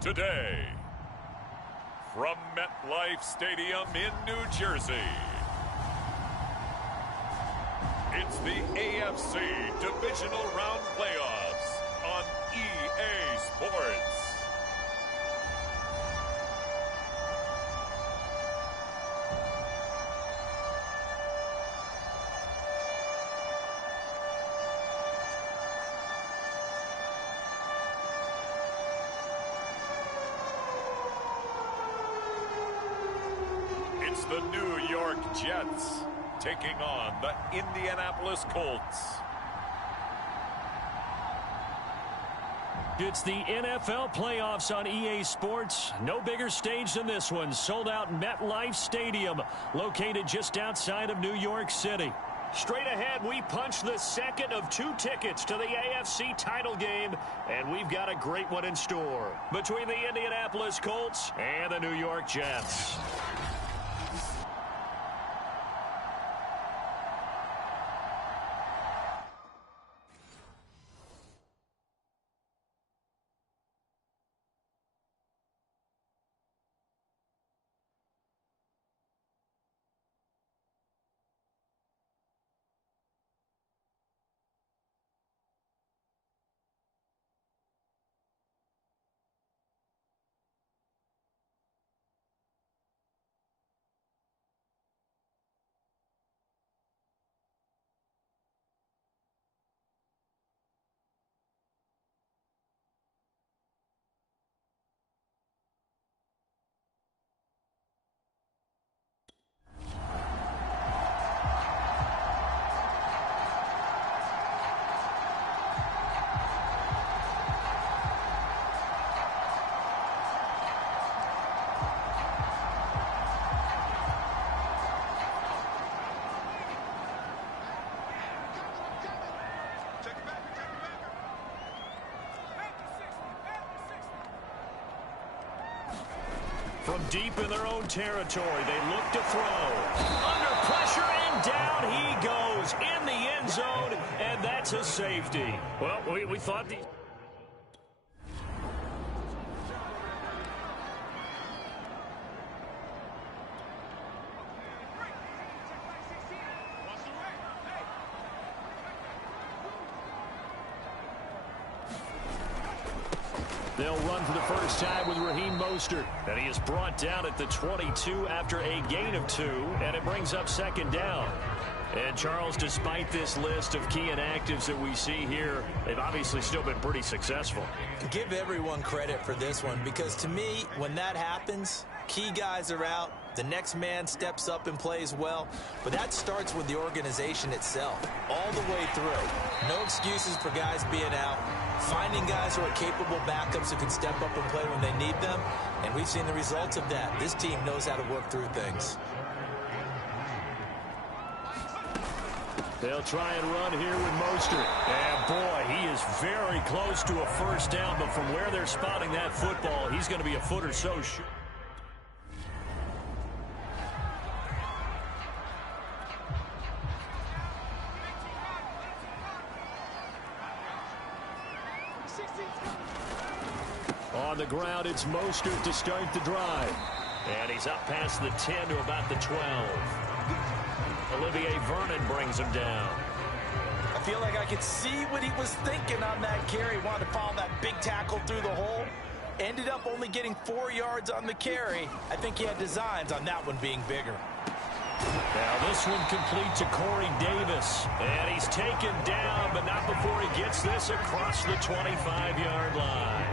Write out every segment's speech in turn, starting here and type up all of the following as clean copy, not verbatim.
Today, from MetLife Stadium in New Jersey, it's the AFC Divisional Round Playoffs on EA Sports. It's the New York Jets taking on the Indianapolis Colts. It's the NFL playoffs on EA Sports. No bigger stage than this one. Sold out MetLife Stadium, located just outside of New York City. Straight ahead, we punch the second of 2 tickets to the AFC title game, and we've got a great one in store between the Indianapolis Colts and the New York Jets. From deep in their own territory, they look to throw. Under pressure, and down he goes in the end zone, and that's a safety. Well, we thought the... They'll run for the first time with Raheem Mostert. And he is brought down at the 22 after a gain of 2. And it brings up second down. And Charles, despite this list of key inactives that we see here, they've obviously still been pretty successful. Give everyone credit for this one, because to me, when that happens, key guys are out, the next man steps up and plays well, but that starts with the organization itself, all the way through. No excuses for guys being out, finding guys who are capable backups who can step up and play when they need them, and we've seen the results of that. This team knows how to work through things. They'll try and run here with Mostert. And, boy, he is very close to a first down, but from where they're spotting that football, he's going to be a foot or so short. On the ground, it's Mostert to start the drive. And he's up past the 10 to about the 12. Olivier Vernon brings him down. I feel like I could see what he was thinking on that carry. Wanted to follow that big tackle through the hole. Ended up only getting 4 yards on the carry. I think he had designs on that one being bigger. Now this one complete to Corey Davis. And he's taken down, but not before he gets this across the 25-yard line.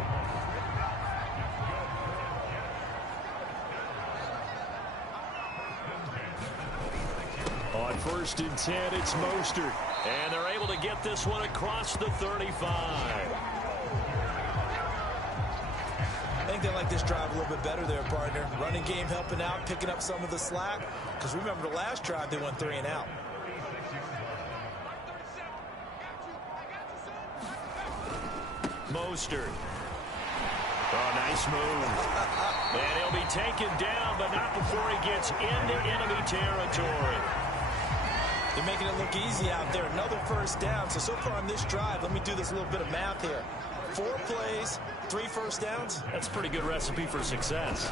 On 1st and 10, it's Mostert. And they're able to get this one across the 35. I think they like this drive a little bit better there, partner. Running game helping out, picking up some of the slack. Because remember the last drive, they went 3 and out. Mostert. Oh, nice move. And he'll be taken down, but not before he gets into enemy territory. They're making it look easy out there. Another first down. So far on this drive, let me do this little bit of math here. 4 plays, 3 first downs. That's a pretty good recipe for success.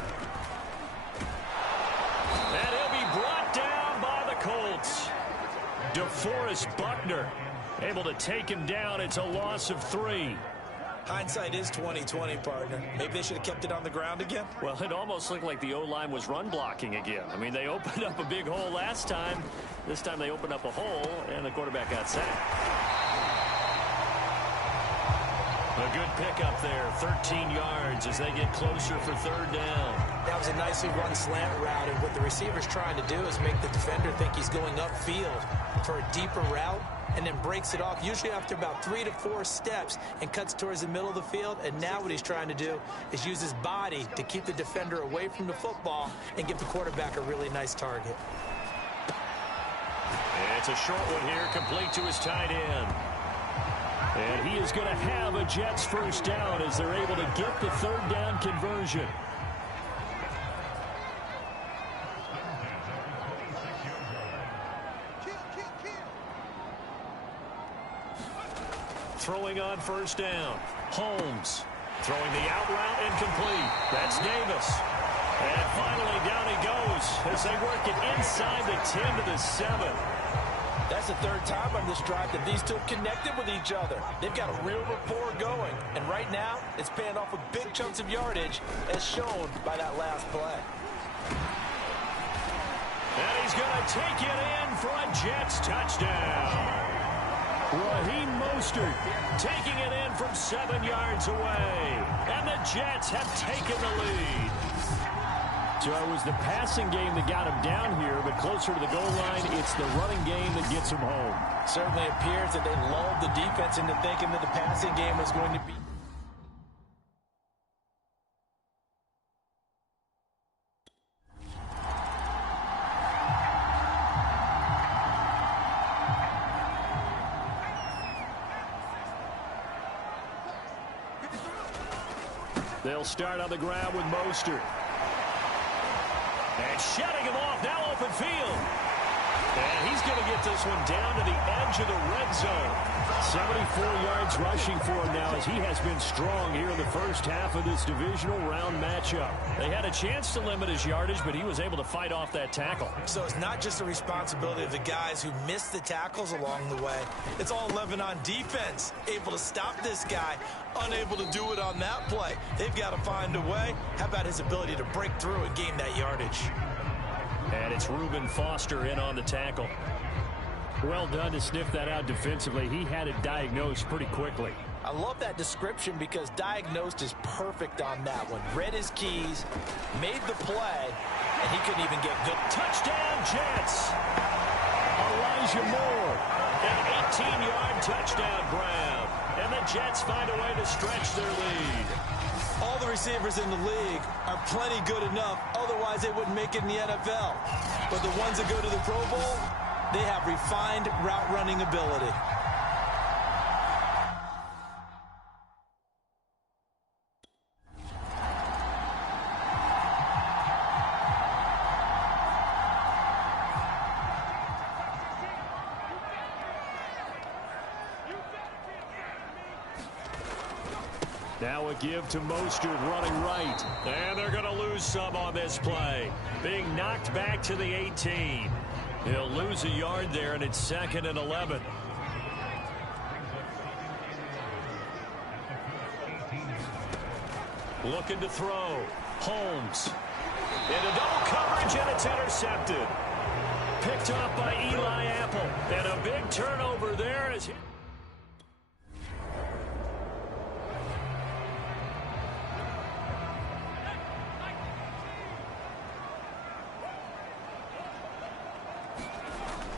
And he'll be brought down by the Colts. DeForest Buckner able to take him down. It's a loss of 3. Hindsight is 20/20, partner. Maybe they should have kept it on the ground again. Well, it almost looked like the O-line was run blocking again. I mean, they opened up a big hole last time. This time they opened up a hole, and the quarterback got sacked. A good pickup there, 13 yards as they get closer for 3rd down. That was a nicely run slant route, and what the receiver's trying to do is make the defender think he's going upfield for a deeper route, and then breaks it off, usually after about 3 to 4 steps, and cuts towards the middle of the field. And now what he's trying to do is use his body to keep the defender away from the football and give the quarterback a really nice target. It's a short one here, complete to his tight end. And he is going to have a Jets first down as they're able to get the 3rd down conversion. Throwing on first down. Holmes throwing the out route incomplete. That's Davis. And finally down he goes as they work it inside the 10 to the 7. That's the 3rd time on this drive that these two have connected with each other. They've got a real rapport going. And right now, it's paying off with big chunks of yardage as shown by that last play. And he's going to take it in for a Jets touchdown. Raheem Mostert taking it in from 7 yards away. And the Jets have taken the lead. So it was the passing game that got him down here, but closer to the goal line, it's the running game that gets him home. Certainly appears that they lulled the defense into thinking that the passing game was going to be. They'll start on the ground with Mostert. And shutting him off, now open field. And he's going to get this one down to the edge of the red zone. 74 yards rushing for him now as he has been strong here in the first half of this divisional round matchup. They had a chance to limit his yardage, but he was able to fight off that tackle. So it's not just the responsibility of the guys who missed the tackles along the way. It's all 11 on defense, able to stop this guy, unable to do it on that play. They've got to find a way. How about his ability to break through and gain that yardage? And it's Reuben Foster in on the tackle. Well done to sniff that out defensively. He had it diagnosed pretty quickly. I love that description because diagnosed is perfect on that one. Read his keys, made the play, and he couldn't even get good. Touchdown, Jets! Elijah Moore, an 18-yard touchdown grab. And the Jets find a way to stretch their lead. All the receivers in the league are plenty good enough, otherwise they wouldn't make it in the NFL. But the ones that go to the Pro Bowl, they have refined route running ability. Now a give to Mostert running right. And they're going to lose some on this play. Being knocked back to the 18. He'll lose a yard there, and it's 2nd and 11. Looking to throw. Holmes. Into double coverage, and it's intercepted. Picked off by Eli Apple. And a big turnover there as he...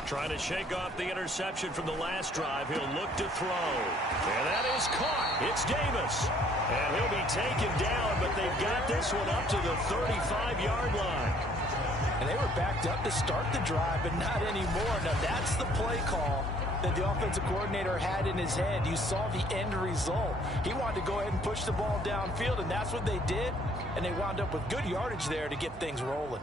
Trying to shake off the interception from the last drive. He'll look to throw. And that is caught. It's Davis. And he'll be taken down, but they've got this one up to the 35-yard line. And they were backed up to start the drive, but not anymore. Now, that's the play call that the offensive coordinator had in his head. You saw the end result. He wanted to go ahead and push the ball downfield, and that's what they did. And they wound up with good yardage there to get things rolling.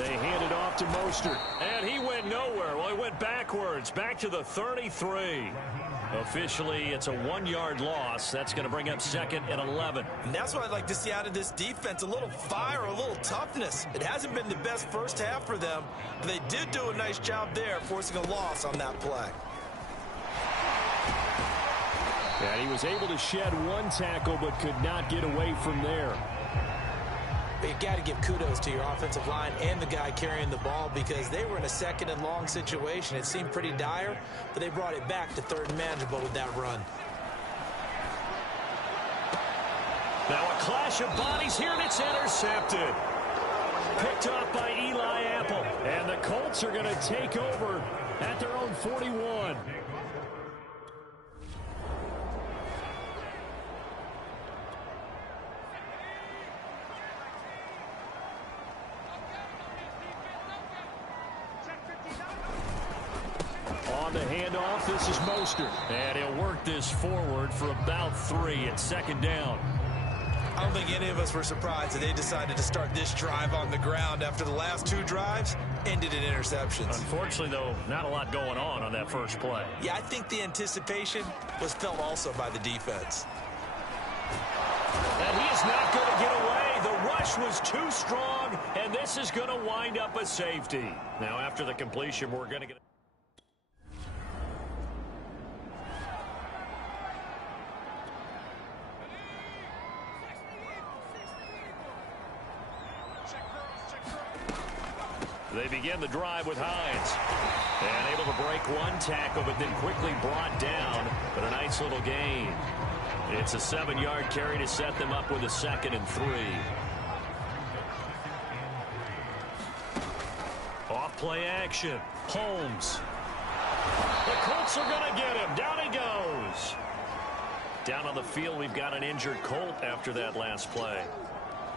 They hand it off to Mostert. And he went nowhere. Well, he went backwards. Back to the 33. Officially, it's a 1-yard loss. That's going to bring up second and 11. And that's what I'd like to see out of this defense. A little fire, a little toughness. It hasn't been the best first half for them, but they did do a nice job there, forcing a loss on that play. And he was able to shed one tackle, but could not get away from there. But you got to give kudos to your offensive line and the guy carrying the ball, because they were in a second and long situation. It seemed pretty dire, but they brought it back to third and manageable with that run. Now a clash of bodies here, and it's intercepted. Picked off by Eli Apple. And the Colts are going to take over at their own 41. On the handoff, this is Mostert. And he'll work this forward for about 3 at second down. I don't think any of us were surprised that they decided to start this drive on the ground after the last 2 drives ended in interceptions. Unfortunately, though, not a lot going on that first play. Yeah, I think the anticipation was felt also by the defense. And he is not going to get away. The rush was too strong, and this is going to wind up a safety. Now, after the completion, we're going to get... They begin the drive with Hines. And able to break one tackle, but then quickly brought down. But a nice little gain. It's a 7-yard carry to set them up with a 2nd and 3. Off play action. Holmes. The Colts are going to get him. Down he goes. Down on the field, we've got an injured Colt after that last play.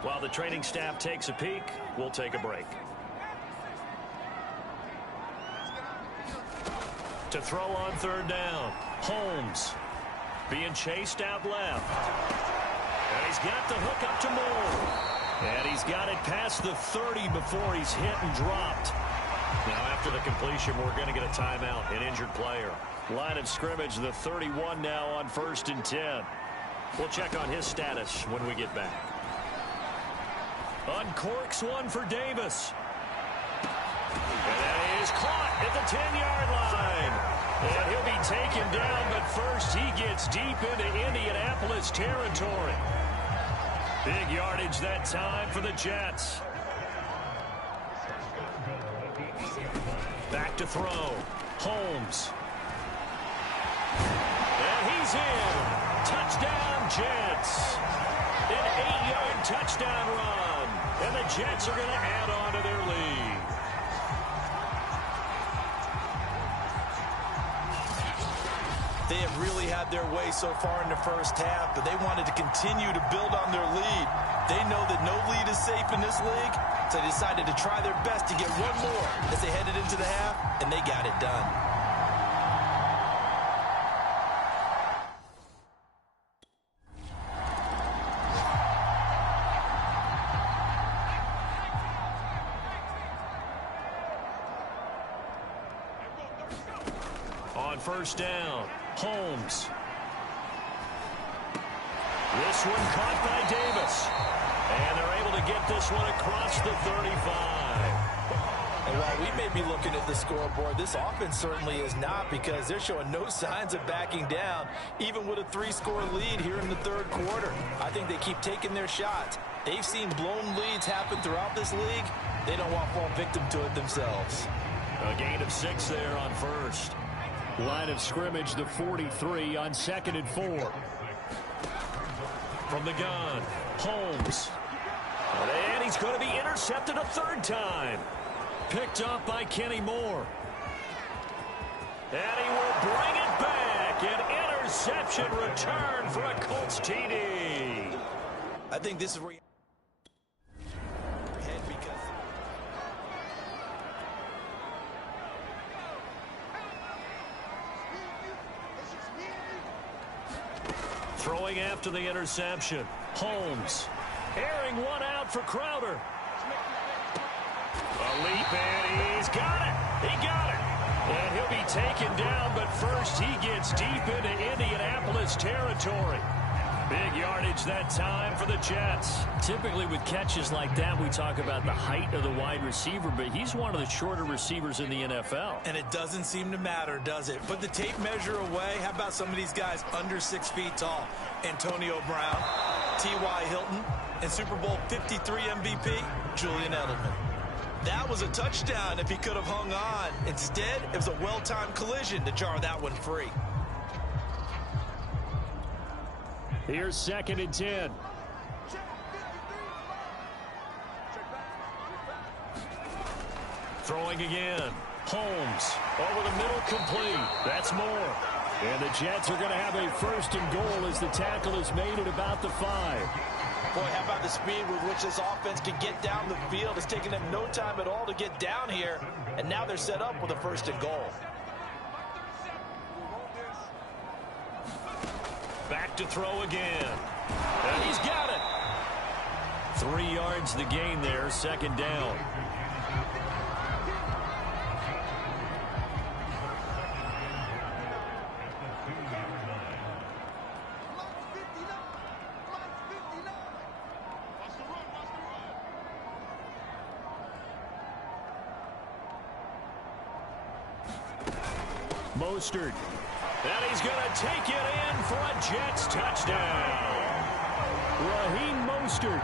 While the training staff takes a peek, we'll take a break. To throw on third down. Holmes being chased out left. And he's got the hook up to Moore. And he's got it past the 30 before he's hit and dropped. Now after the completion, we're going to get a timeout, an injured player. Line of scrimmage, the 31 now on 1st and 10. We'll check on his status when we get back. Uncorks one for Davis. And that is caught at the 10-yard line. And he'll be taken down, but first he gets deep into Indianapolis territory. Big yardage that time for the Jets. Back to throw. Holmes. And he's in. Touchdown, Jets. An 8-yard touchdown run. And the Jets are going to add on to their lead. They have really had their way so far in the first half, but they wanted to continue to build on their lead. They know that no lead is safe in this league, so they decided to try their best to get one more as they headed into the half, and they got it done. On first down, Holmes. This one caught by Davis. And they're able to get this one across the 35. And while we may be looking at the scoreboard, this offense certainly is not, because they're showing no signs of backing down, even with a 3-score lead here in the third quarter. I think they keep taking their shots. They've seen blown leads happen throughout this league. They don't want to fall victim to it themselves. A gain of 6 there on first. Line of scrimmage, the 43 on 2nd and 4. From the gun, Holmes. And he's going to be intercepted a 3rd time. Picked up by Kenny Moore. And he will bring it back. An interception return for a Colts TD. I think this is where you... Throwing after the interception. Holmes. Airing one out for Crowder. A leap, and he's got it. He got it. And he'll be taken down, but first he gets deep into Indianapolis territory. Big yardage that time for the Jets. Typically with catches like that, we talk about the height of the wide receiver, but he's one of the shorter receivers in the NFL. And it doesn't seem to matter, does it? Put the tape measure away. How about some of these guys under 6 feet tall? Antonio Brown, T.Y. Hilton, and Super Bowl 53 MVP, Julian Edelman. That was a touchdown if he could have hung on. Instead, it was a well-timed collision to jar that one free. Here's 2nd and 10. Throwing again. Holmes over the middle, complete. That's more. And the Jets are going to have a 1st and goal as the tackle is made at about the 5. Boy, how about the speed with which this offense can get down the field? It's taken them no time at all to get down here, and now they're set up with a 1st and goal. Back to throw again. And he's got it. 3 yards the gain there, 2nd down. Mostert. And he's going to take it in for a Jets touchdown. Raheem Mostert.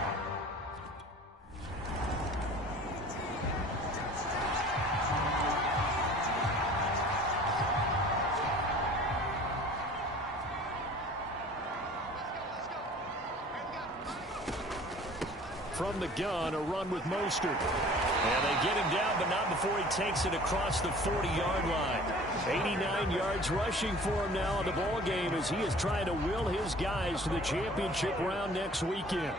From the gun, a run with Mostert. And they get him down, but not before he takes it across the 40-yard line. 89 yards rushing for him now in the ball game as he is trying to will his guys to the championship round next weekend.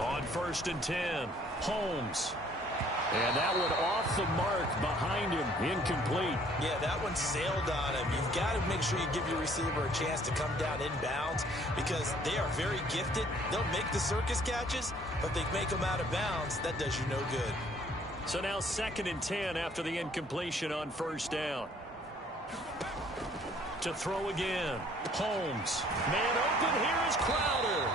On 1st and 10, Holmes. And that one off the mark behind him, incomplete. Yeah, that one sailed on him. You've got to make sure you give your receiver a chance to come down inbounds because they are very gifted. They'll make the circus catches, but they make them out of bounds. That does you no good. So now 2nd and 10 after the incompletion on 1st down. To throw again. Holmes. Man open, here is Crowder.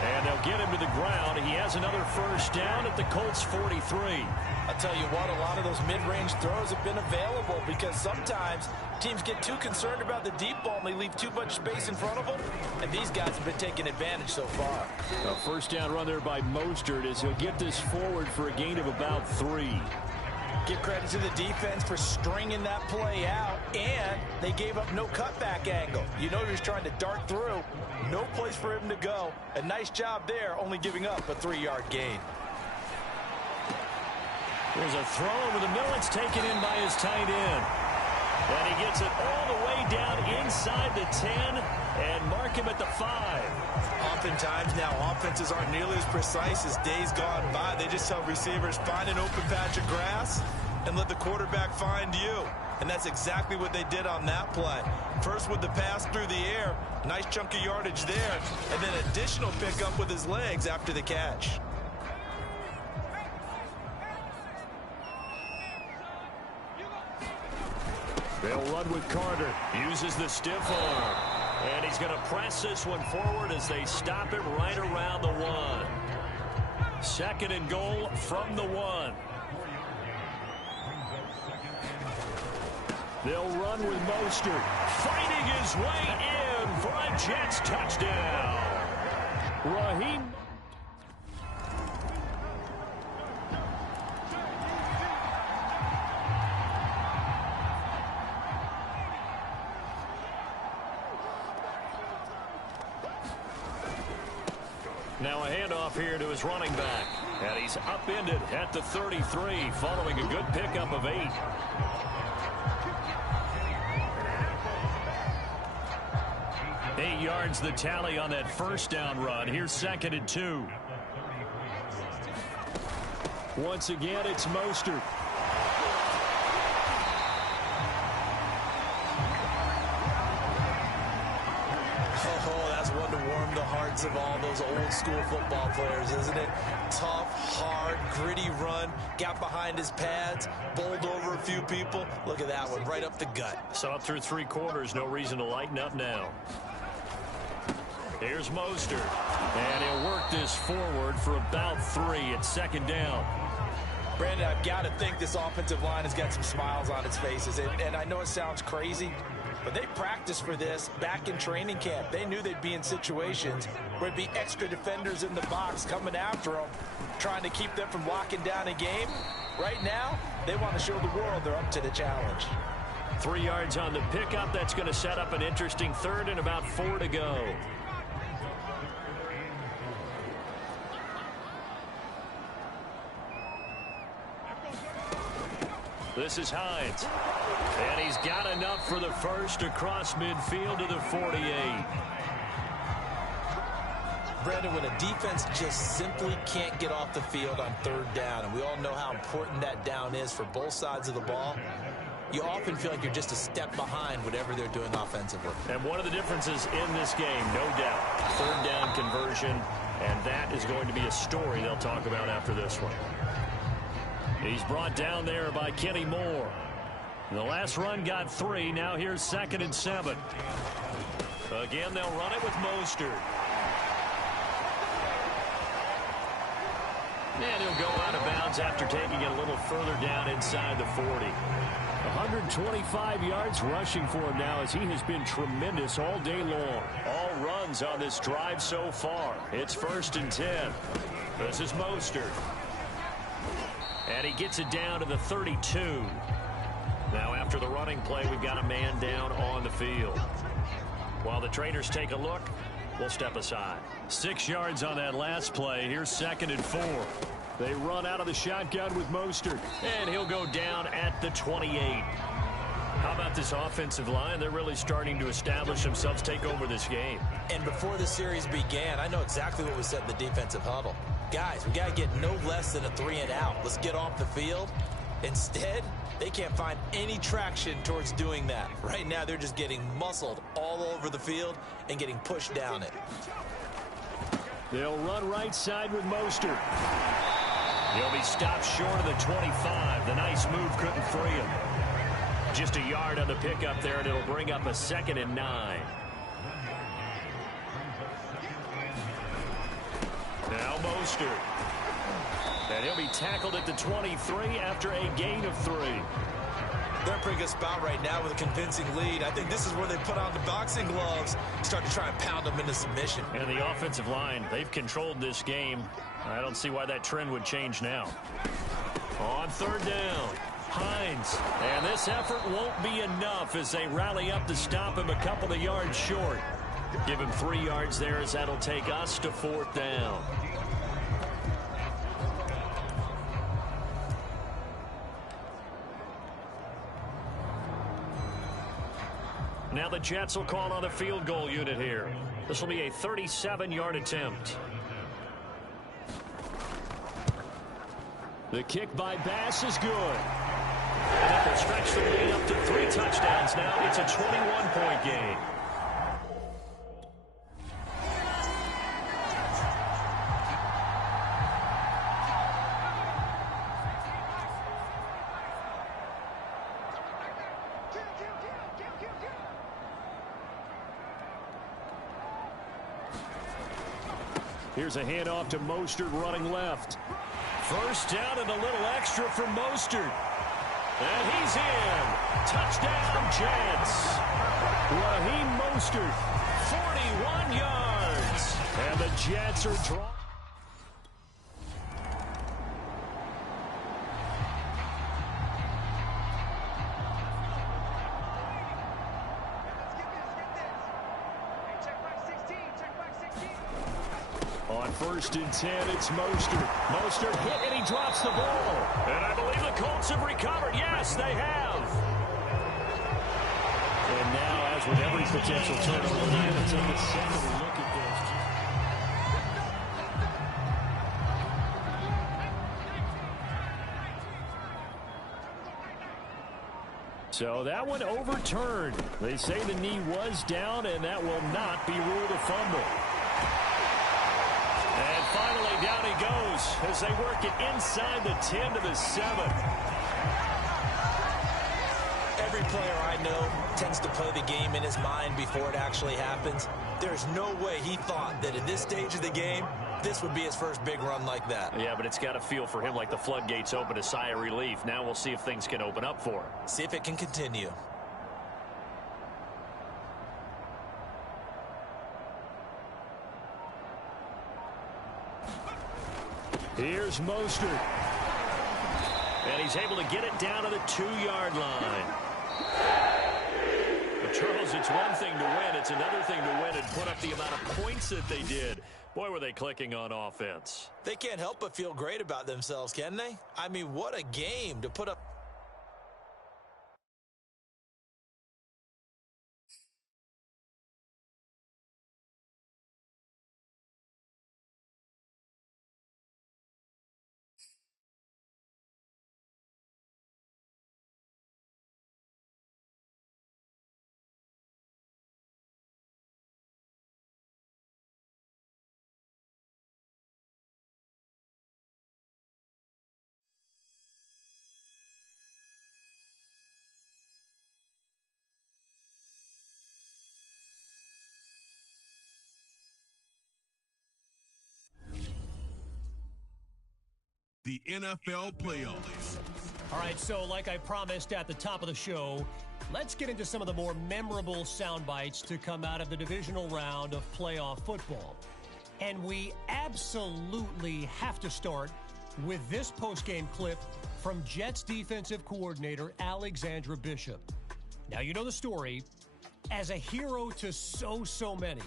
And they'll get him to the ground. He has another 1st down at the Colts 43. I'll tell you what, a lot of those mid-range throws have been available because sometimes teams get too concerned about the deep ball and they leave too much space in front of them. And these guys have been taking advantage so far. A 1st down run there by Mostert as he'll get this forward for a gain of about 3. Give credit to the defense for stringing that play out, and they gave up no cutback angle. You know he was trying to dart through. No place for him to go. A nice job there, only giving up a 3-yard gain. There's a throw over the middle. It's taken in by his tight end. And he gets it all the way down inside the 10 and mark him at the 5. Oftentimes now offenses aren't nearly as precise as days gone by. They just tell receivers, find an open patch of grass and let the quarterback find you. And that's exactly what they did on that play. First with the pass through the air, nice chunk of yardage there, and then additional pickup with his legs after the catch. They'll run with Carter. Uses the stiff arm. And he's going to press this one forward as they stop him right around the 1. 2nd and goal from the 1. They'll run with Mostert. Fighting his way in for a Jets touchdown. Raheem. Now a handoff here to his running back. And he's upended at the 33 following a good pickup of 8. Eight yards the tally on that 1st down run. Here's 2nd and 2. Once again, it's Mostert. Oh, that's one to warm the hearts of all those old school football players, isn't it? Tough, hard, gritty run, got behind his pads, bowled over a few people. Look at that one, right up the gut. Saw it through 3 quarters, no reason to lighten up now. Here's Mostert, and he'll work this forward for about 3 at 2nd down. Brandon, I've got to think this offensive line has got some smiles on its faces. And I know it sounds crazy, but they practiced for this back in training camp. They knew they'd be in situations where there'd be extra defenders in the box coming after them, trying to keep them from locking down a game. Right now, they want to show the world they're up to the challenge. 3 yards on the pickup. That's going to set up an interesting 3rd and about 4 to go. This is Hines. And he's got enough for the first across midfield to the 48. Brandon, when a defense just simply can't get off the field on 3rd down, and we all know how important that down is for both sides of the ball, you often feel like you're just a step behind whatever they're doing offensively. And one of the differences in this game, no doubt, 3rd down conversion, and that is going to be a story they'll talk about after this one. He's brought down there by Kenny Moore. The last run got 3. Now here's 2nd and 7. Again, they'll run it with Mostert. And he'll go out of bounds after taking it a little further down inside the 40. 125 yards rushing for him now as he has been tremendous all day long. All runs on this drive so far. It's 1st and 10. This is Mostert. And he gets it down to the 32. Now after the running play, we've got a man down on the field. While the traders take a look, we'll step aside. 6 yards on that last play. Here's 2nd and 4. They run out of the shotgun with Mostert. And he'll go down at the 28. How about this offensive line? They're really starting to establish themselves, take over this game. And before the series began, I know exactly what was said in the defensive huddle. Guys, we got to get no less than a 3 and out. Let's get off the field. Instead, they can't find any traction towards doing that. Right now, they're just getting muscled all over the field and getting pushed down it. They'll run right side with Mostert. He'll be stopped short of the 25. The nice move couldn't free him. Just a yard on the pickup there, and it'll bring up a 2nd and 9. Now Mostert. And he'll be tackled at the 23 after a gain of 3. They're in a pretty good spot right now with a convincing lead. I think this is where they put on the boxing gloves, start to try and pound them into submission. And the offensive line, they've controlled this game. I don't see why that trend would change now. On 3rd down, Hines. And this effort won't be enough as they rally up to stop him a couple of yards short. Give him 3 yards there as that'll take us to 4th down. Now the Jets will call on the field goal unit here. This will be a 37-yard attempt. The kick by Bass is good. And that will stretch the lead up to 3 touchdowns now. It's a 21-point game. Here's a handoff to Mostert running left. 1st down and a little extra for Mostert. And he's in. Touchdown, Jets. Raheem Mostert, 41 yards. And the Jets are drawn. On 1st and 10, it's Mostert. Mostert hit and he drops the ball. And I believe the Colts have recovered. Yes, they have. And now, as with every potential turnover, we're going to take a second look at this. So that one overturned. They say the knee was down, and that will not be ruled a fumble. And finally, down he goes as they work it inside the 10 to the 7. Every player I know tends to play the game in his mind before it actually happens. There's no way he thought that at this stage of the game, this would be his first big run like that. Yeah, but it's got to feel for him like the floodgates open, a sigh of relief. Now we'll see if things can open up for him. See if it can continue. Here's Mostert. And he's able to get it down to the 2-yard line. But Charles, it's one thing to win. It's another thing to win and put up the amount of points that they did. Boy, were they clicking on offense. They can't help but feel great about themselves, can they? I mean, what a game to put up. The NFL playoffs. All right, so like I promised at the top of the show, let's get into some of the more memorable sound bites to come out of the divisional round of playoff football. And we absolutely have to start with this postgame clip from Jets defensive coordinator Alexandra Bishop. Now, you know the story. As a hero to so many,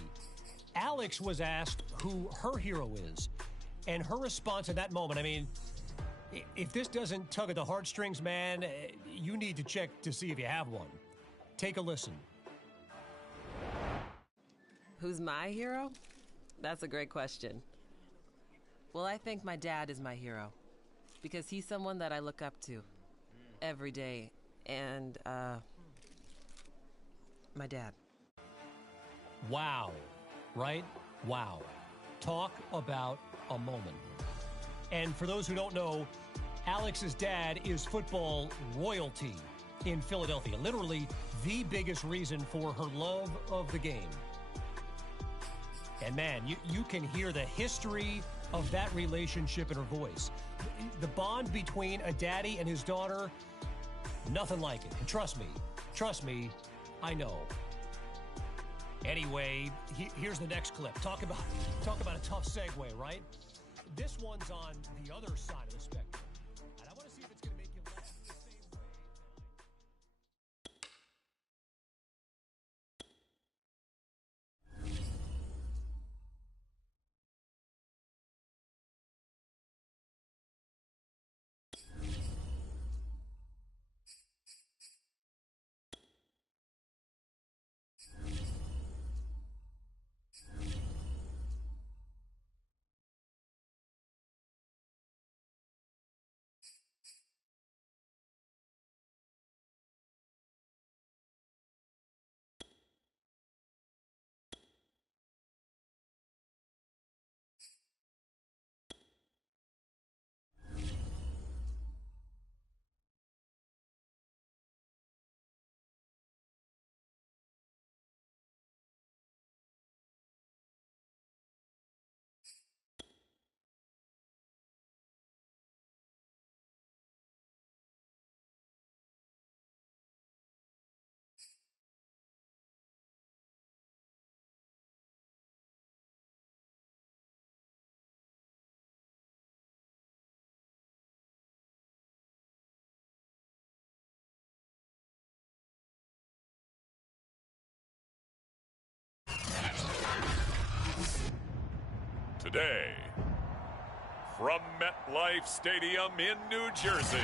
Alex was asked who her hero is. And her response in that moment, I mean, if this doesn't tug at the heartstrings, man, you need to check to see if you have one. Take a listen. Who's my hero? That's a great question. Well, I think my dad is my hero because he's someone that I look up to every day. And, my dad. Wow. Right? Wow. Talk about a moment. And for those who don't know, Alex's dad is football royalty in Philadelphia. Literally the biggest reason for her love of the game. And man, you can hear the history of that relationship in her voice. The bond between a daddy and his daughter, nothing like it. And trust me, I know. Anyway, here's the next clip. Talk about a tough segue, right? This one's on the other side of the spectrum. And I want to see if it's going to make you laugh the same way. Today, from MetLife Stadium in New Jersey,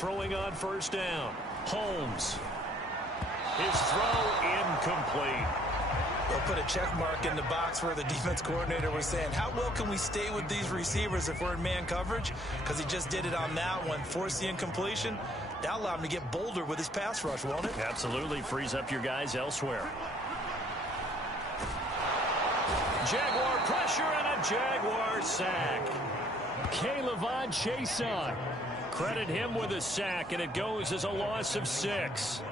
throwing on first down. Holmes. His throw incomplete. They'll put a check mark in the box where the defense coordinator was saying, how well can we stay with these receivers if we're in man coverage? Because he just did it on that one, forced the incompletion. That'll allow him to get bolder with his pass rush, won't it? Absolutely. Frees up your guys elsewhere. Jaguar pressure and a Jaguar sack. K'Lavon Chaisson. Credit him with a sack, and it goes as a loss of 6.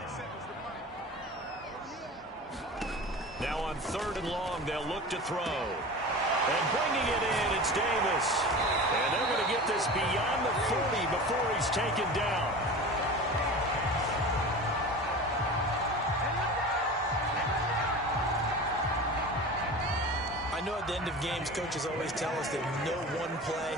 Now on 3rd and long, they'll look to throw. And bringing it in, it's Davis. And they're going to get this beyond the 40 before he's taken down. I know at the end of games, coaches always tell us that no one play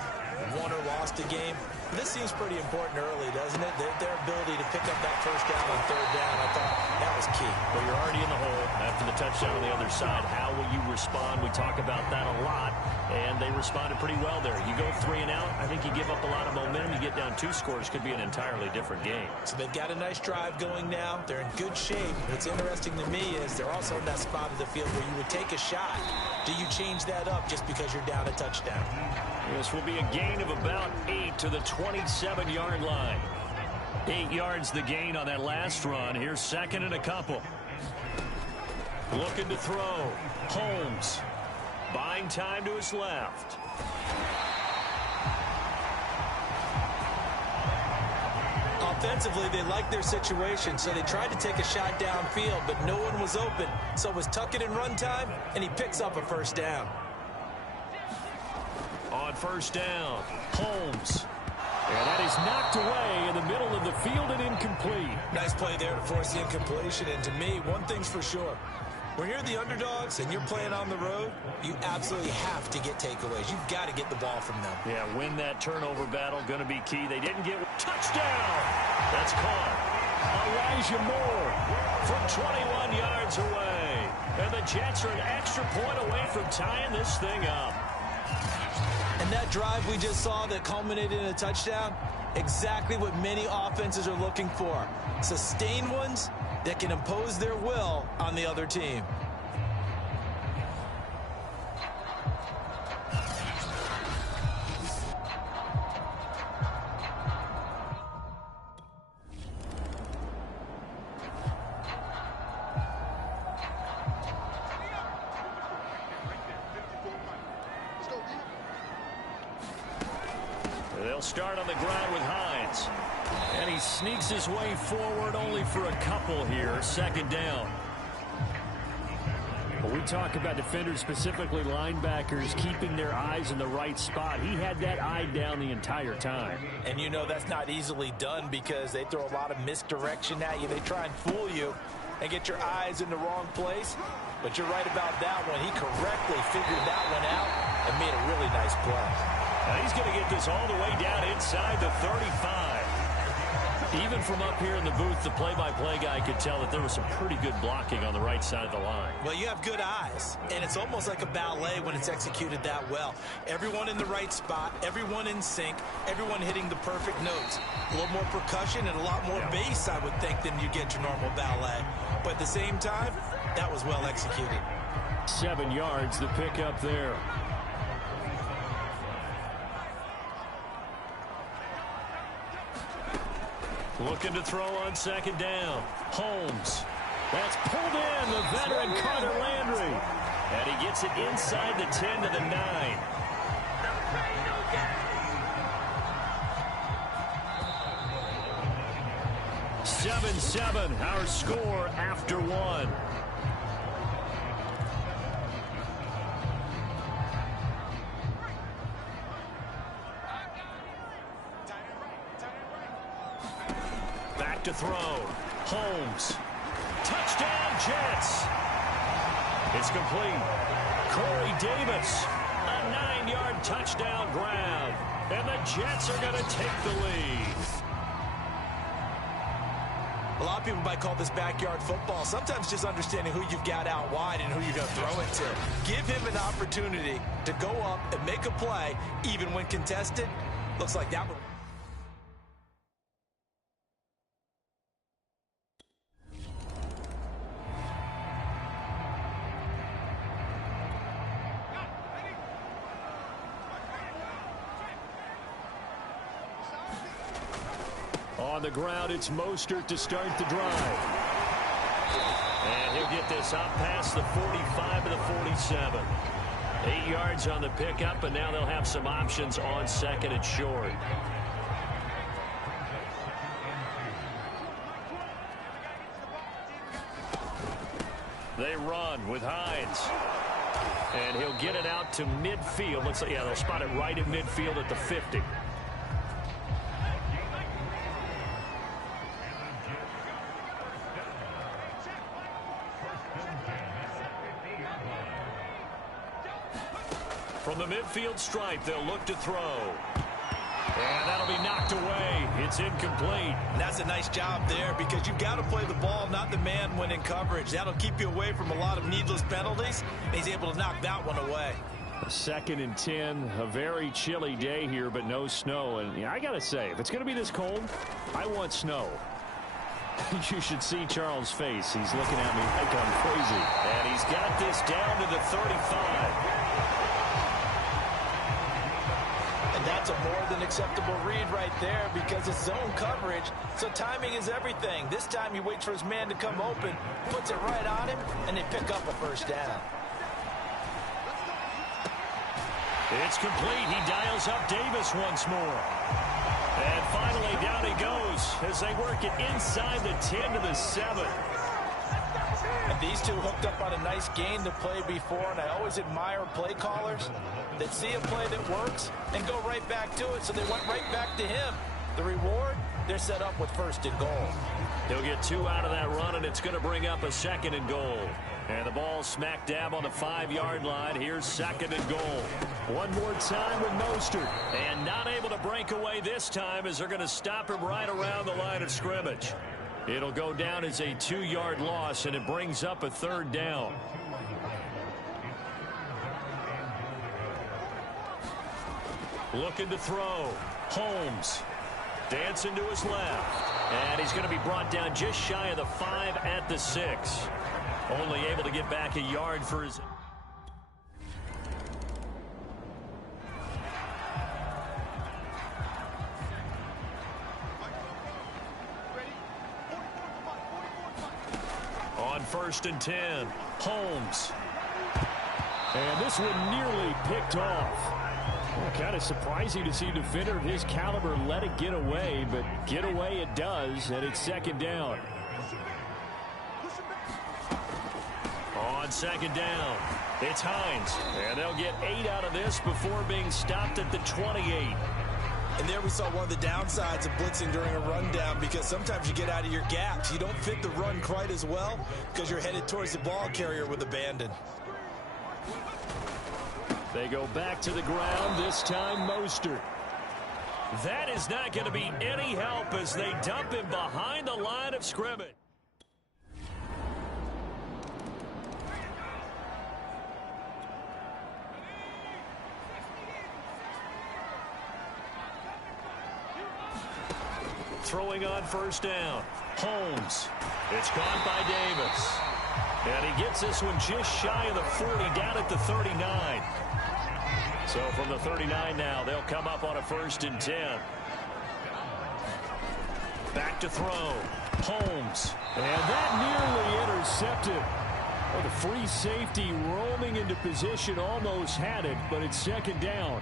won or lost a game. This seems pretty important early, doesn't it? Their ability to pick up that first down on 3rd down, I thought that was key. Well, you're already in the hole after the touchdown on the other side. How will you respond? We talk about that a lot, and they responded pretty well there. You go 3 and out, I think you give up a lot of momentum. You get down 2 scores, could be an entirely different game. So they've got a nice drive going now. They're in good shape. What's interesting to me is they're also in that spot of the field where you would take a shot. Do you change that up just because you're down a touchdown? This will be a gain of about 8 to the 27-yard line. 8 yards the gain on that last run. Here's 2nd and a couple. Looking to throw. Holmes. Buying time to his left. Offensively, they liked their situation, so they tried to take a shot downfield, but no one was open. So it was tuck it in run time, and he picks up a first down. On first down, Holmes. And that is knocked away in the middle of the field and incomplete. Nice play there to force the incompletion. And to me, one thing's for sure. When you're the underdogs and you're playing on the road, you absolutely have to get takeaways. You've got to get the ball from them. Yeah, win that turnover battle, going to be key. They didn't get touchdown. That's caught. Elijah Moore from 21 yards away. And the Jets are an extra point away from tying this thing up. And that drive we just saw that culminated in a touchdown, exactly what many offenses are looking for. Sustained ones that can impose their will on the other team. They'll start on the ground with Hines. And he sneaks his way forward only for a couple here. 2nd down. When we talk about defenders, specifically linebackers, keeping their eyes in the right spot, he had that eye down the entire time. And you know that's not easily done because they throw a lot of misdirection at you. They try and fool you and get your eyes in the wrong place. But you're right about that one. He correctly figured that one out and made a really nice play. Now he's going to get this all the way down inside the 35. Even from up here in the booth, the play-by-play guy could tell that there was some pretty good blocking on the right side of the line. Well, you have good eyes, and it's almost like a ballet when it's executed that well. Everyone in the right spot, everyone in sync, everyone hitting the perfect notes. A little more percussion and a lot more bass, I would think, than you get your normal ballet. But at the same time, that was well executed. 7 yards, the pickup there. Looking to throw on 2nd down. Holmes. That's pulled in, the veteran Carter Landry. And he gets it inside the 10 to the 9. (7-7), our score after 1. Back to throw. Holmes. Touchdown, Jets. It's complete. Corey Davis. A 9-yard touchdown grab. And the Jets are going to take the lead. A lot of people might call this backyard football. Sometimes just understanding who you've got out wide and who you're going to throw it to. Give him an opportunity to go up and make a play, even when contested. Looks like that one. On the ground, it's Mostert to start the drive. And he'll get this up past the 45 to the 47. 8 yards on the pickup, and now they'll have some options on second and short. They run with Hines. And he'll get it out to midfield. Yeah, they'll spot it right at midfield at the 50. From the midfield stripe, they'll look to throw. And that'll be knocked away. It's incomplete. And that's a nice job there because you've got to play the ball, not the man when in coverage. That'll keep you away from a lot of needless penalties. And he's able to knock that one away. 2nd and 10, a very chilly day here, but no snow. And yeah, I got to say, if it's going to be this cold, I want snow. You should see Charles' face. He's looking at me like I'm crazy. And he's got this down to the 35. And that's a more than acceptable read right there because it's zone coverage, so timing is everything. This time he waits for his man to come open, puts it right on him, and they pick up a first down. It's complete. He dials up Davis once more. And finally down he goes as they work it inside the 10 to the 7. And these two hooked up on a nice gain to play before, and I always admire play callers that see a play that works and go right back to it, so they went right back to him. The reward, they're set up with 1st and goal. He'll get 2 out of that run, and it's going to bring up a 2nd and goal. And the ball smack dab on the 5-yard line. Here's 2nd and goal. One more time with Mostert. And not able to break away this time as they're going to stop him right around the line of scrimmage. It'll go down as a 2-yard loss, and it brings up a 3rd down. Looking to throw. Holmes. Dancing to his left. And he's going to be brought down just shy of the 5 at the 6. Only able to get back a yard for his... On 1st and 10, Holmes. And this one nearly picked off. Well, kind of surprising to see a defender of his caliber let it get away, but get away it does, and it's 2nd down. On 2nd down, it's Hines. And they'll get 8 out of this before being stopped at the 28. And there we saw one of the downsides of blitzing during a rundown because sometimes you get out of your gaps. You don't fit the run quite as well because you're headed towards the ball carrier with abandon. They go back to the ground, this time Mostert. That is not going to be any help as they dump him behind the line of scrimmage. Throwing on 1st down. Holmes. It's caught by Davis. And he gets this one just shy of the 40, down at the 39. So from the 39 now, they'll come up on a 1st and 10. Back to throw. Holmes. And that nearly intercepted. Oh, the free safety roaming into position almost had it, but it's 2nd down.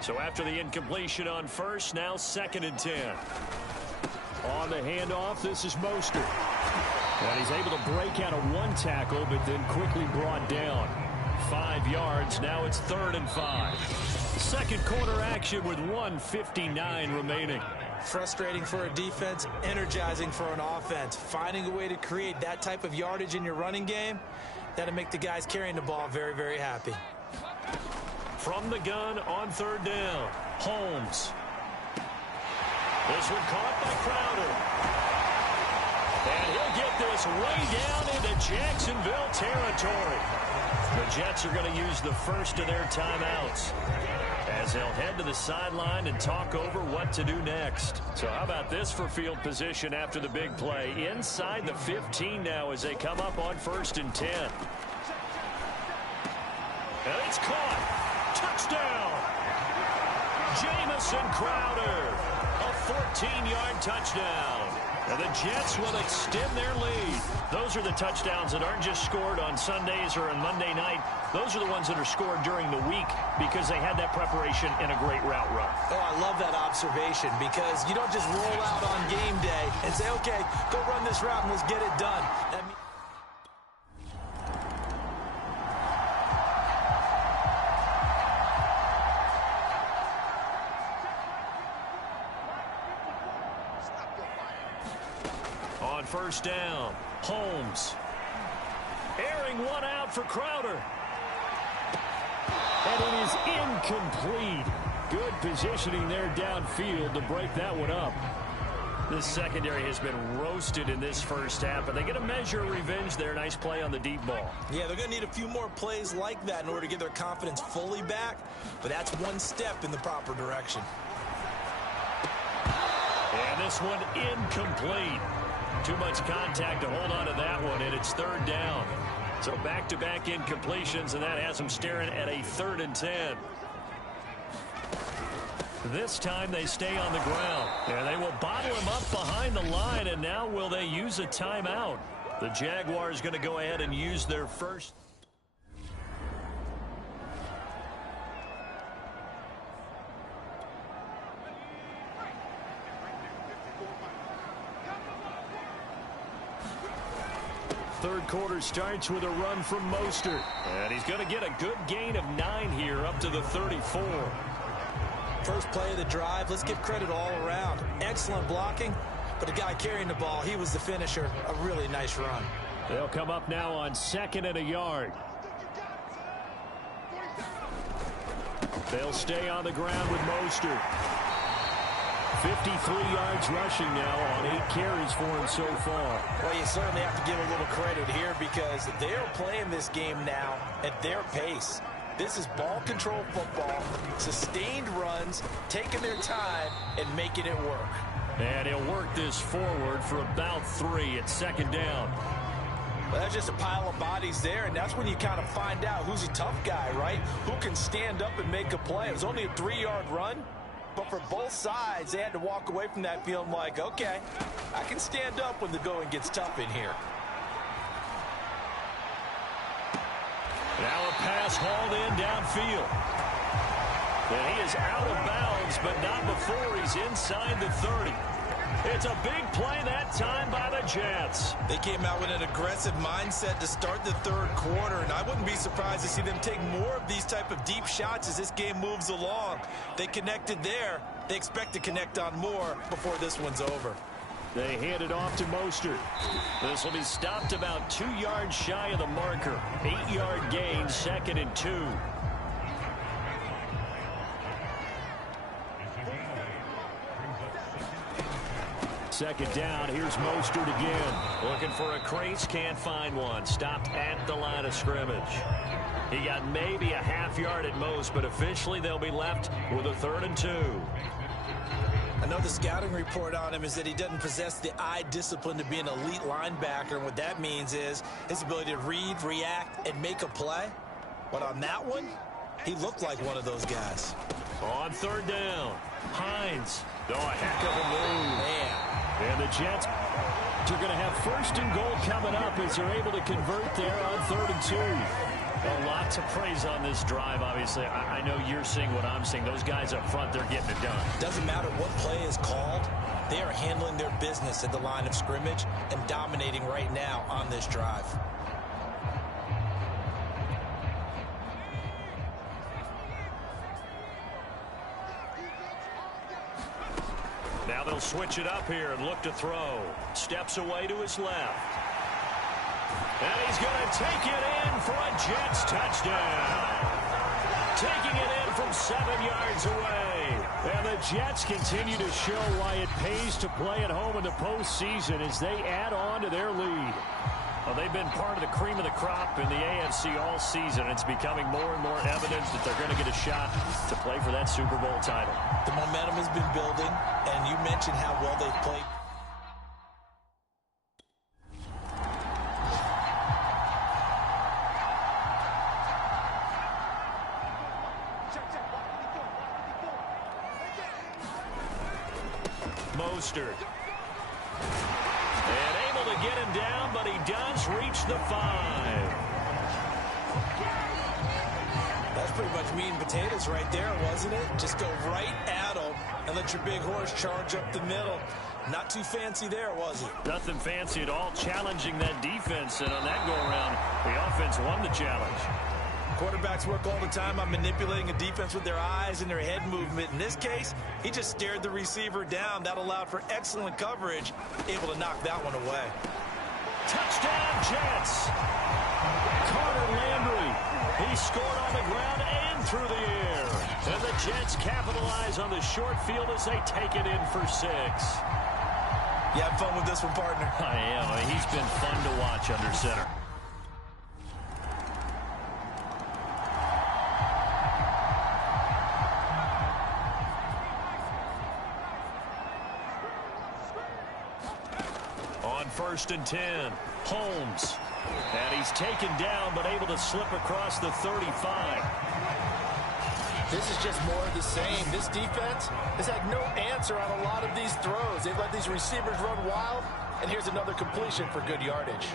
So after the incompletion on 1st, now 2nd and 10. On the handoff, this is Mostert. And he's able to break out of 1 tackle, but then quickly brought down. 5 yards, now it's 3rd and 5. 2nd quarter action with 1:59 remaining. Frustrating for a defense, energizing for an offense. Finding a way to create that type of yardage in your running game, that'll make the guys carrying the ball very, very happy. From the gun on 3rd down, Holmes. This one caught by Crowder. And he'll get this way down into Jacksonville territory. The Jets are going to use the first of their timeouts as they'll head to the sideline and talk over what to do next. So how about this for field position after the big play? Inside the 15 now as they come up on 1st and 10. And it's caught. Touchdown. Jamison Crowder. A 14-yard touchdown. And the Jets will extend their lead. Those are the touchdowns that aren't just scored on Sundays or on Monday night. Those are the ones that are scored during the week because they had that preparation in a great route run. Oh, I love that observation because you don't just roll out on game day and say, okay, go run this route and let's get it done. On first down, Holmes. Airing one out for Crowder. And it is incomplete. Good positioning there downfield to break that one up. This secondary has been roasted in this first half, but they get a measure of revenge there. Nice play on the deep ball. Yeah, they're going to need a few more plays like that in order to get their confidence fully back, but that's one step in the proper direction. And this one incomplete. Too much contact to hold on to that one, and it's third down. So back-to-back incompletions, and that has them staring at a 3rd and 10. This time they stay on the ground. And they will bottle him up behind the line, and now will they use a timeout? The Jaguars going to go ahead and use their first. Third quarter starts with a run from Mostert. And he's going to get a good gain of 9 here up to the 34. First play of the drive, let's give credit all around. Excellent blocking, but the guy carrying the ball, he was the finisher. A really nice run. They'll come up now on 2nd and a yard. They'll stay on the ground with Mostert. 53 yards rushing now on 8 carries for him so far. Well, you certainly have to give a little credit here because they're playing this game now at their pace. This is ball control football, sustained runs, taking their time and making it work. And he'll work this forward for about 3 at 2nd down. Well, that's just a pile of bodies there, and that's when you kind of find out who's a tough guy, right? Who can stand up and make a play. It was only a 3-yard run. But for both sides, they had to walk away from that feeling like, okay, I can stand up when the going gets tough in here. Now a pass hauled in downfield. And he is out of bounds, but not before he's inside the 30. It's a big play that time by the Jets. They came out with an aggressive mindset to start the third quarter, and I wouldn't be surprised to see them take more of these type of deep shots as this game moves along. They connected there. They expect to connect on more before this one's over. They hand it off to Mostert. This will be stopped about 2 yards shy of the marker. 8-yard gain, 2nd and 2. Second down, here's Mostert again. Looking for a crease, can't find one. Stopped at the line of scrimmage. He got maybe a half yard at most, but officially they'll be left with a 3rd and 2. Another scouting report on him is that he doesn't possess the eye discipline to be an elite linebacker. And what that means is his ability to read, react, and make a play. But on that one, he looked like one of those guys. On 3rd down, Hines. Oh, a heck of a move. Man. And the Jets are going to have 1st and goal coming up as they're able to convert there on 3rd and 2. A lot to praise on this drive, obviously. I know you're seeing what I'm seeing. Those guys up front, they're getting it done. Doesn't matter what play is called. They are handling their business at the line of scrimmage and dominating right now on this drive. Now they'll switch it up here and look to throw. Steps away to his left. And he's going to take it in for a Jets touchdown. Taking it in from 7 yards away. And the Jets continue to show why it pays to play at home in the postseason as they add on to their lead. Well, they've been part of the cream of the crop in the AFC all season. It's becoming more and more evidence that they're going to get a shot to play for that Super Bowl title. The momentum has been building, and you mentioned how well they've played. Mostert. And able to get him down, but he does reach the 5. That's pretty much meat and potatoes right there, wasn't it? Just go right at him and let your big horse charge up the middle. Not too fancy there, was it? Nothing fancy at all, challenging that defense. And on that go-around, the offense won the challenge. Quarterbacks work all the time on manipulating a defense with their eyes and their head movement. In this case, he just stared the receiver down. That allowed for excellent coverage, able to knock that one away. Touchdown, Jets! Carter Landry. He scored on the ground and through the air. And the Jets capitalize on the short field as they take it in for 6. You have fun with this one, partner? I am. He's been fun to watch under center. On 1st and 10, Holmes. And he's taken down, but able to slip across the 35. This is just more of the same. This defense has had no answer on a lot of these throws. They've let these receivers run wild, and here's another completion for good yardage.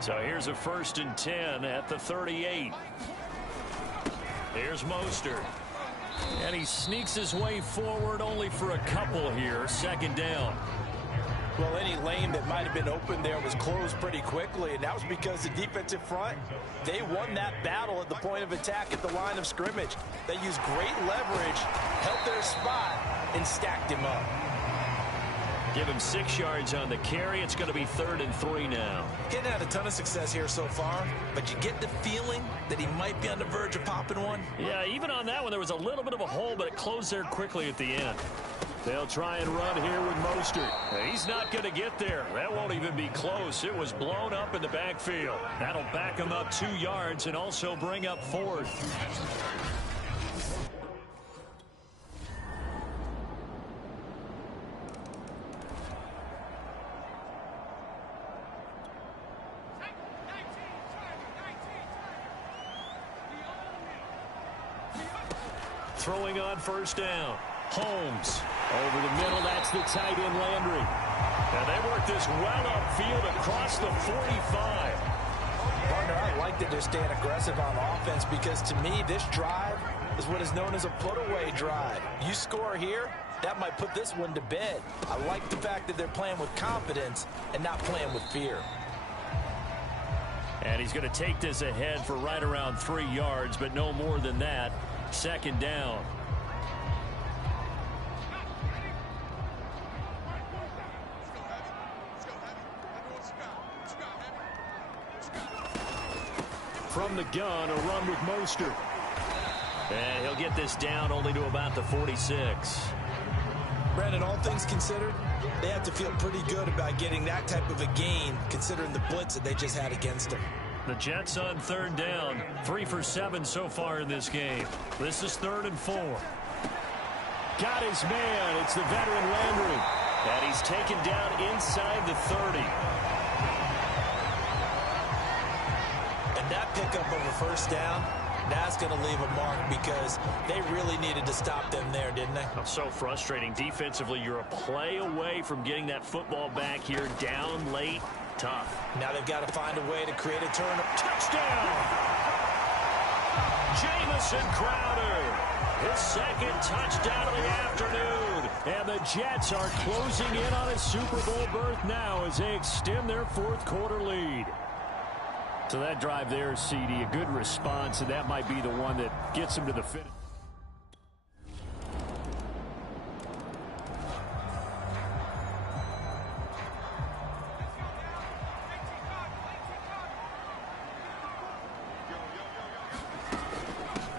So here's a 1st and 10 at the 38. Here's Mostert. And he sneaks his way forward only for a couple here. 2nd down. Well, any lane that might have been open there was closed pretty quickly, and that was because the defensive front, they won that battle at the point of attack at the line of scrimmage. They used great leverage, held their spot, and stacked him up. Give him 6 yards on the carry. It's going to be 3rd and 3 now. Getting had a ton of success here so far, but you get the feeling that he might be on the verge of popping one. Yeah, even on that one, there was a little bit of a hole, but it closed there quickly at the end. They'll try and run here with Mostert. He's not going to get there. That won't even be close. It was blown up in the backfield. That'll back him up 2 yards and also bring up 4th. Throwing on 1st down. Holmes. Over the middle, that's the tight end Landry. And they work this well upfield across the 45. Partner, I like that they're staying aggressive on offense because to me, this drive is what is known as a put-away drive. You score here, that might put this one to bed. I like the fact that they're playing with confidence and not playing with fear. And he's going to take this ahead for right around 3 yards, but no more than that. 2nd down. From the gun, a run with Mostert. And he'll get this down only to about the 46. Brandon, all things considered, they have to feel pretty good about getting that type of a gain, considering the blitz that they just had against them. The Jets on 3rd down. 3 for 7 so far in this game. This is 3rd and 4. Got his man. It's the veteran Landry. And he's taken down inside the 30. And that pickup of a 1st down, that's going to leave a mark because they really needed to stop them there, didn't they? So frustrating. Defensively, you're a play away from getting that football back here down late. Tough. Now they've got to find a way to create a turnover. Touchdown! Jamison Crowder. His 2nd touchdown of the afternoon. And the Jets are closing in on a Super Bowl berth now as they extend their 4th quarter lead. So that drive there, CD, a good response, and that might be the one that gets them to the finish.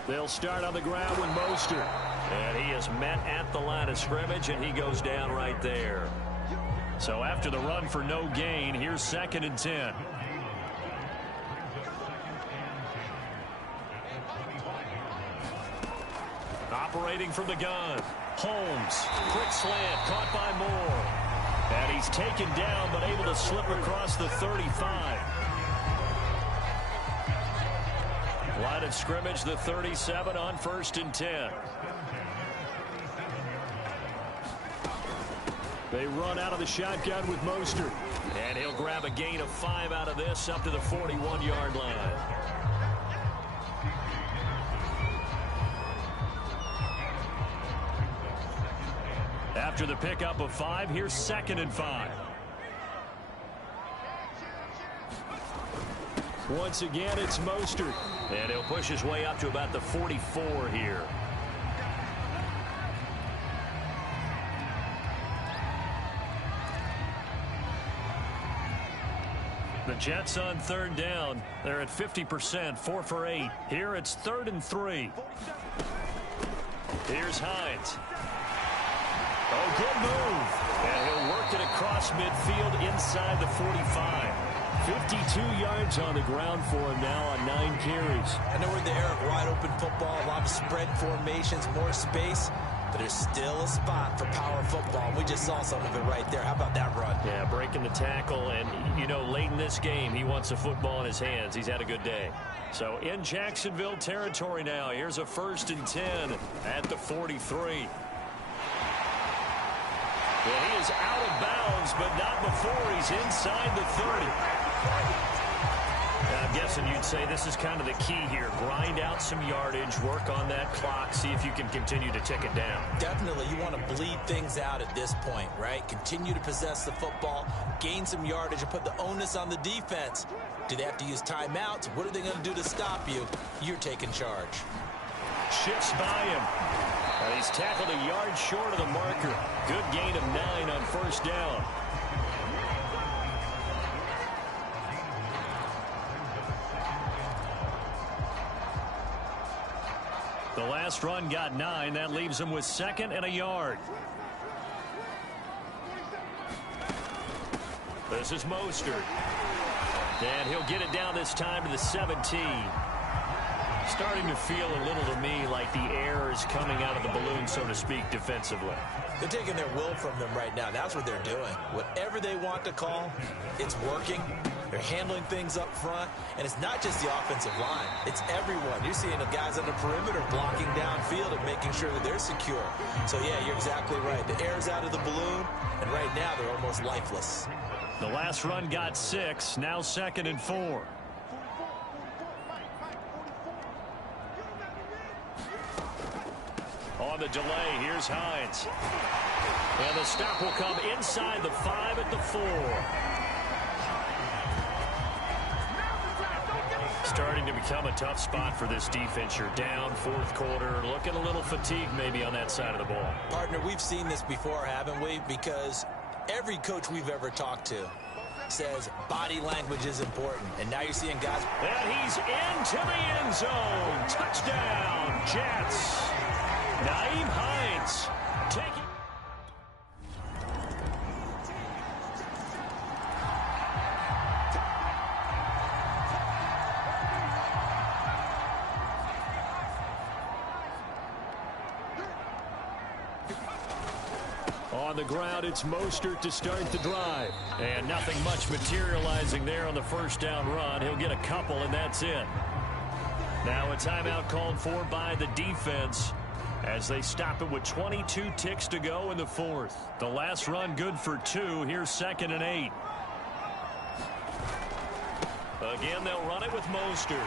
They'll start on the ground with Mostert. And he is met at the line of scrimmage, and he goes down right there. So after the run for no gain, here's 2nd and 10. Operating from the gun. Holmes. Quick slant. Caught by Moore. And he's taken down, but able to slip across the 35. Line of scrimmage, the 37 on 1st and 10. They run out of the shotgun with Mostert. And he'll grab a gain of 5 out of this up to the 41-yard line. After the pickup of 5, here's 2nd and 5. Once again, it's Mostert. And he'll push his way up to about the 44 here. The Jets on 3rd down. They're at 50%, 4 for 8. Here it's 3rd and 3. Here's Hines. Oh, good move. And he'll work it across midfield inside the 45. 52 yards on the ground for him now on 9 carries. I know we're in the era of wide-open football, a lot of spread formations, more space, but there's still a spot for power football. We just saw some of it right there. How about that run? Yeah, breaking the tackle, and, you know, late in this game, he wants the football in his hands. He's had a good day. So in Jacksonville territory now, here's a 1st and 10 at the 43. Well, he is out of bounds, but not before he's inside the 30. I'm guessing you'd say this is kind of the key here. Grind out some yardage, work on that clock, see if you can continue to tick it down. Definitely. You want to bleed things out at this point, right? Continue to possess the football, gain some yardage, and put the onus on the defense. Do they have to use timeouts? What are they going to do to stop you? You're taking charge. Shifts by him. And he's tackled a yard short of the marker. Good gain of 9 on 1st down. The last run got 9. That leaves him with 2nd and a yard. This is Mostert. And he'll get it down this time to the 17. Starting to feel a little to me like the air is coming out of the balloon, so to speak, defensively. They're taking their will from them right now. That's what they're doing. Whatever they want to call, it's working. They're handling things up front. And it's not just the offensive line. It's everyone. You're seeing the guys on the perimeter blocking downfield and making sure that they're secure. So, yeah, you're exactly right. The air's out of the balloon, and right now they're almost lifeless. The last run got 6. Now 2nd and 4. On the delay, here's Hines. And the stop will come inside the 5 at the 4. Starting to become a tough spot for this defense. You're down 4th quarter, looking a little fatigued maybe on that side of the ball. Partner, we've seen this before, haven't we? Because every coach we've ever talked to says body language is important. And now you're seeing guys. And he's into the end zone. Touchdown, Jets. Nyheim Hines taking. On the ground, it's Mostert to start the drive. And nothing much materializing there on the 1st down run. He'll get a couple, and that's it. Now a timeout called for by the defense as they stop it with 22 ticks to go in the 4th. The last run good for 2. Here's 2nd and 8. Again, they'll run it with Mostert.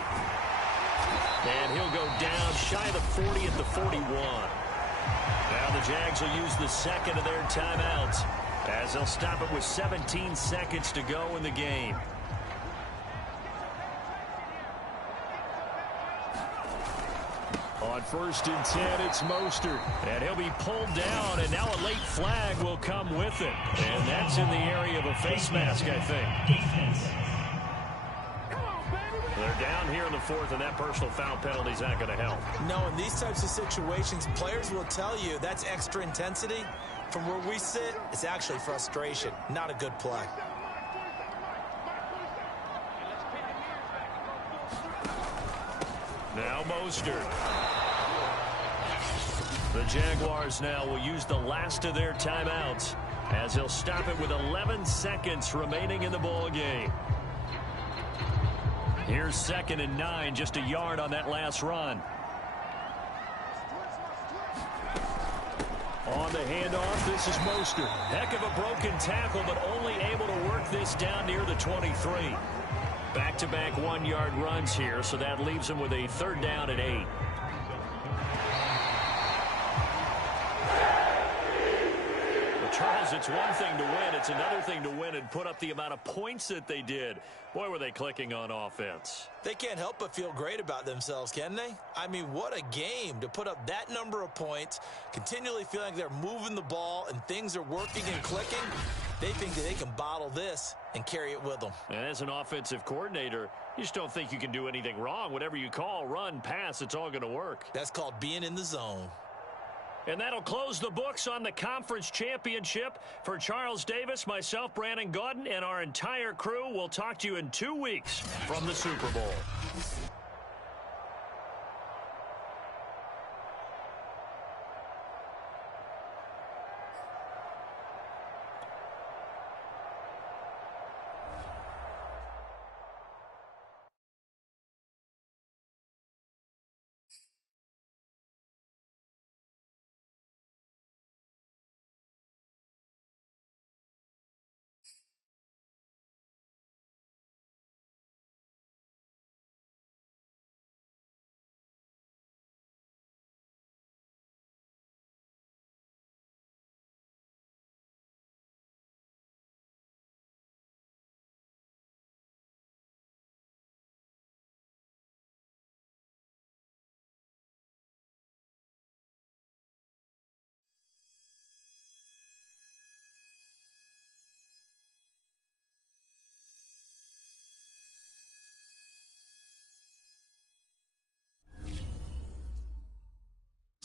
And he'll go down shy of the 40 at the 41. Now the Jags will use the 2nd of their timeouts as they'll stop it with 17 seconds to go in the game. On 1st and 10, it's Mostert. And he'll be pulled down, and now a late flag will come with it. And that's in the area of a face mask, I think. They're down here in the 4th, and that personal foul penalty is not going to help. No, in these types of situations, players will tell you that's extra intensity. From where we sit, it's actually frustration. Not a good play. Now Mostert. The Jaguars now will use the last of their timeouts as they'll stop it with 11 seconds remaining in the ball game. Here's 2nd and 9, just a yard on that last run. On the handoff. This is Mostert. Heck of a broken tackle, but only able to work this down near the 23. Back-to-back one-yard runs here, so that leaves him with a 3rd down and 8. Charles, it's one thing to win. It's another thing to win and put up the amount of points that they did. Boy, were they clicking on offense. They can't help but feel great about themselves, can they? I mean, what a game to put up that number of points, continually feeling like they're moving the ball and things are working and clicking. They think that they can bottle this and carry it with them. And as an offensive coordinator, you just don't think you can do anything wrong. Whatever you call, run, pass, it's all going to work. That's called being in the zone. And that'll close the books on the conference championship. For Charles Davis, myself, Brandon Gaudin, and our entire crew, we'll talk to you in 2 weeks from the Super Bowl.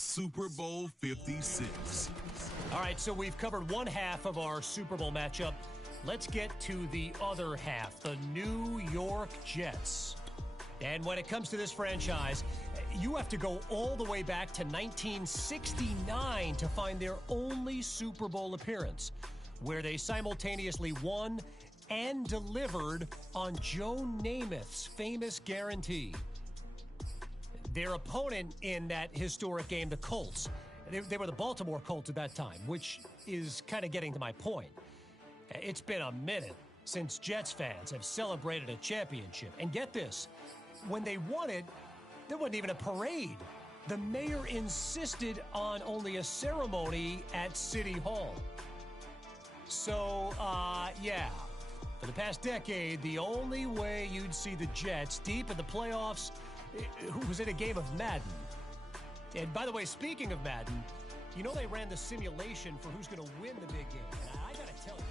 Super Bowl 56. All right, so we've covered one half of our Super Bowl matchup. Let's get to the other half, the New York Jets. And when it comes to this franchise, you have to go all the way back to 1969 to find their only Super Bowl appearance, where they simultaneously won and delivered on Joe Namath's famous guarantee. Their opponent in that historic game, the Colts, they were the Baltimore Colts at that time, which is kind of getting to my point. It's been a minute since Jets fans have celebrated a championship. And get this, when they won it, there wasn't even a parade. The mayor insisted on only a ceremony at City Hall. So, yeah, for the past decade, the only way you'd see the Jets deep in the playoffs was in a game of Madden. And by the way, speaking of Madden, you know they ran the simulation for who's going to win the big game. And I got to tell you,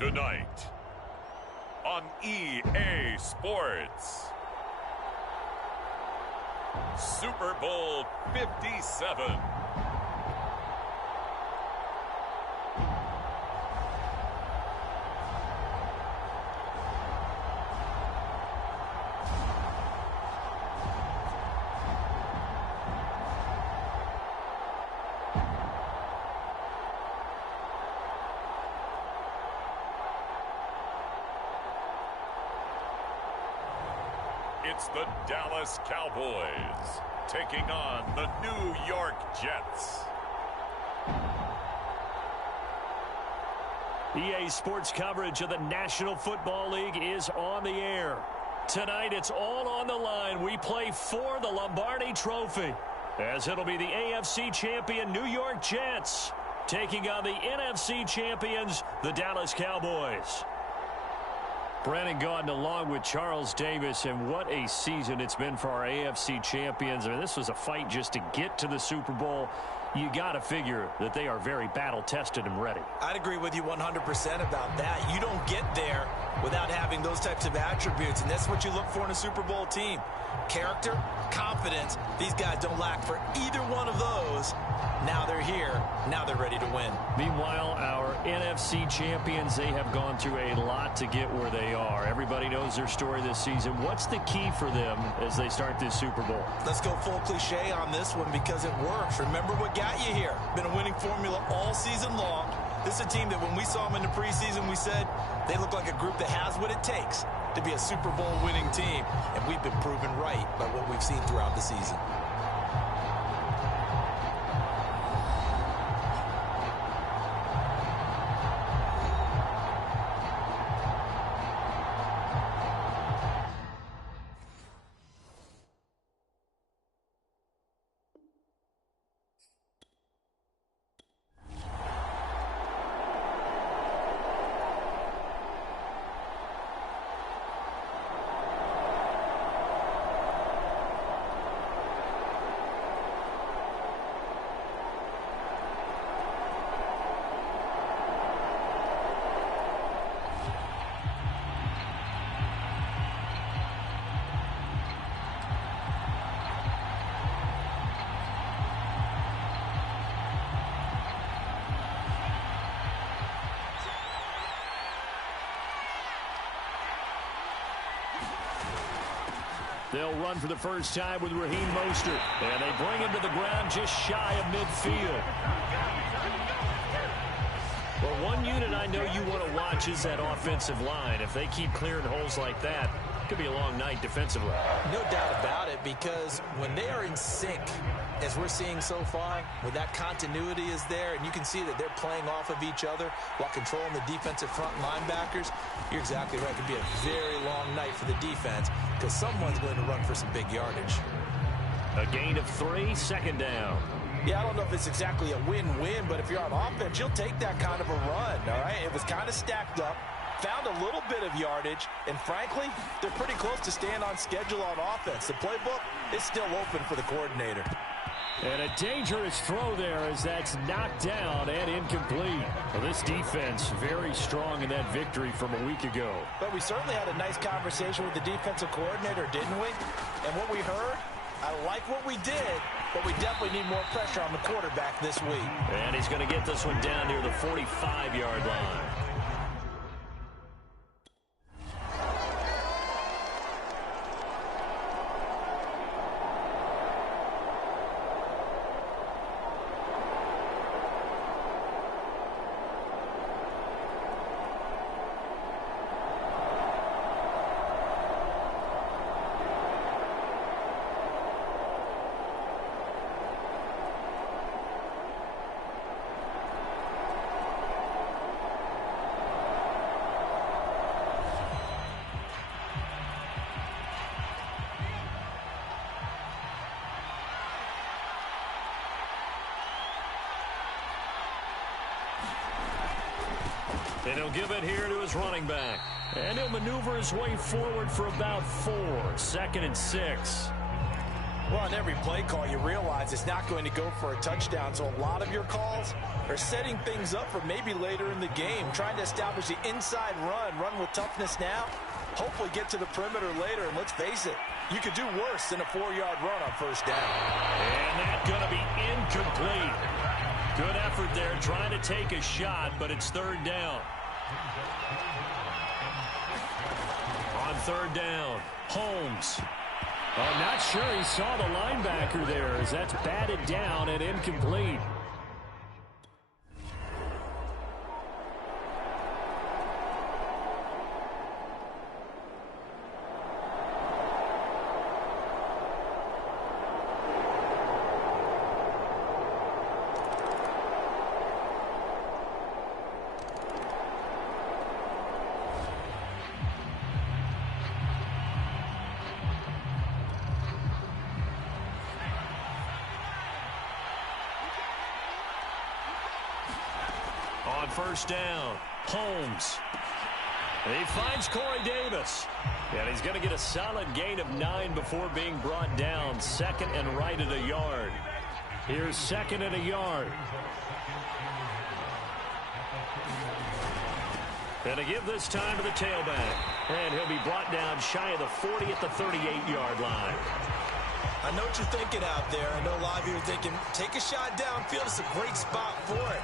Tonight on EA Sports, Super Bowl 57. It's the Dallas Cowboys taking on the New York Jets. EA Sports coverage of the National Football League is on the air. Tonight, it's all on the line. We play for the Lombardi Trophy, as it'll be the AFC champion New York Jets taking on the NFC champions, the Dallas Cowboys. Brandon Gaudin along with Charles Davis, and what a season it's been for our AFC champions. I mean, this was a fight just to get to the Super Bowl. You got to figure that they are very battle-tested and ready. I'd agree with you 100% about that. You don't get there without having those types of attributes, and that's what you look for in a Super Bowl team. Character, confidence. These guys don't lack for either one of those. Now they're here. Now they're ready to win. Meanwhile, our NFC champions, they have gone through a lot to get where they are. Everybody knows their story this season. What's the key for them as they start this Super Bowl? Let's go full cliche on this one because it works. Remember what got you here. Been a winning formula all season long. This is a team that when we saw them in the preseason, we said they look like a group that has what it takes to be a Super Bowl winning team. And we've been proven right by what we've seen throughout the season. They'll run for the first time with Raheem Mostert, and they bring him to the ground just shy of midfield. Well, one unit I know you want to watch is that offensive line. If they keep clearing holes like that, it could be a long night defensively. No doubt about it, because when they are in sync, as we're seeing so far, when that continuity is there, and you can see that they're playing off of each other while controlling the defensive front linebackers, you're exactly right. It could be a very long night for the defense because someone's going to run for some big yardage. A gain of 3, second down. Yeah, I don't know if it's exactly a win-win, but if you're on offense, you'll take that kind of a run, all right? It was kind of stacked up, found a little bit of yardage, and frankly, they're pretty close to staying on schedule on offense. The playbook is still open for the coordinator. And a dangerous throw there as that's knocked down and incomplete. Well, this defense very strong in that victory from a week ago. But we certainly had a nice conversation with the defensive coordinator, didn't we? And what we heard, I like what we did, but we definitely need more pressure on the quarterback this week. And he's going to get this one down near the 45-yard line. And he'll give it here to his running back. And he'll maneuver his way forward for about 4. 2nd and 6. Well, in every play call, you realize it's not going to go for a touchdown, so a lot of your calls are setting things up for maybe later in the game, trying to establish the inside run with toughness now, hopefully get to the perimeter later, and let's face it, you could do worse than a 4-yard run on first down. And that's going to be incomplete. Good effort there, trying to take a shot, but it's third down. On third down, Holmes. I'm not sure he saw the linebacker there as that's batted down and incomplete. On first down, Holmes. He finds Corey Davis. And he's going to get a solid gain of 9 before being brought down. Second and right at a yard. Here's second and a yard. And to give this time to the tailback. And he'll be brought down shy of the 40 at the 38-yard line. I know what you're thinking out there. I know a lot of you are thinking, take a shot downfield. It's a great spot for it.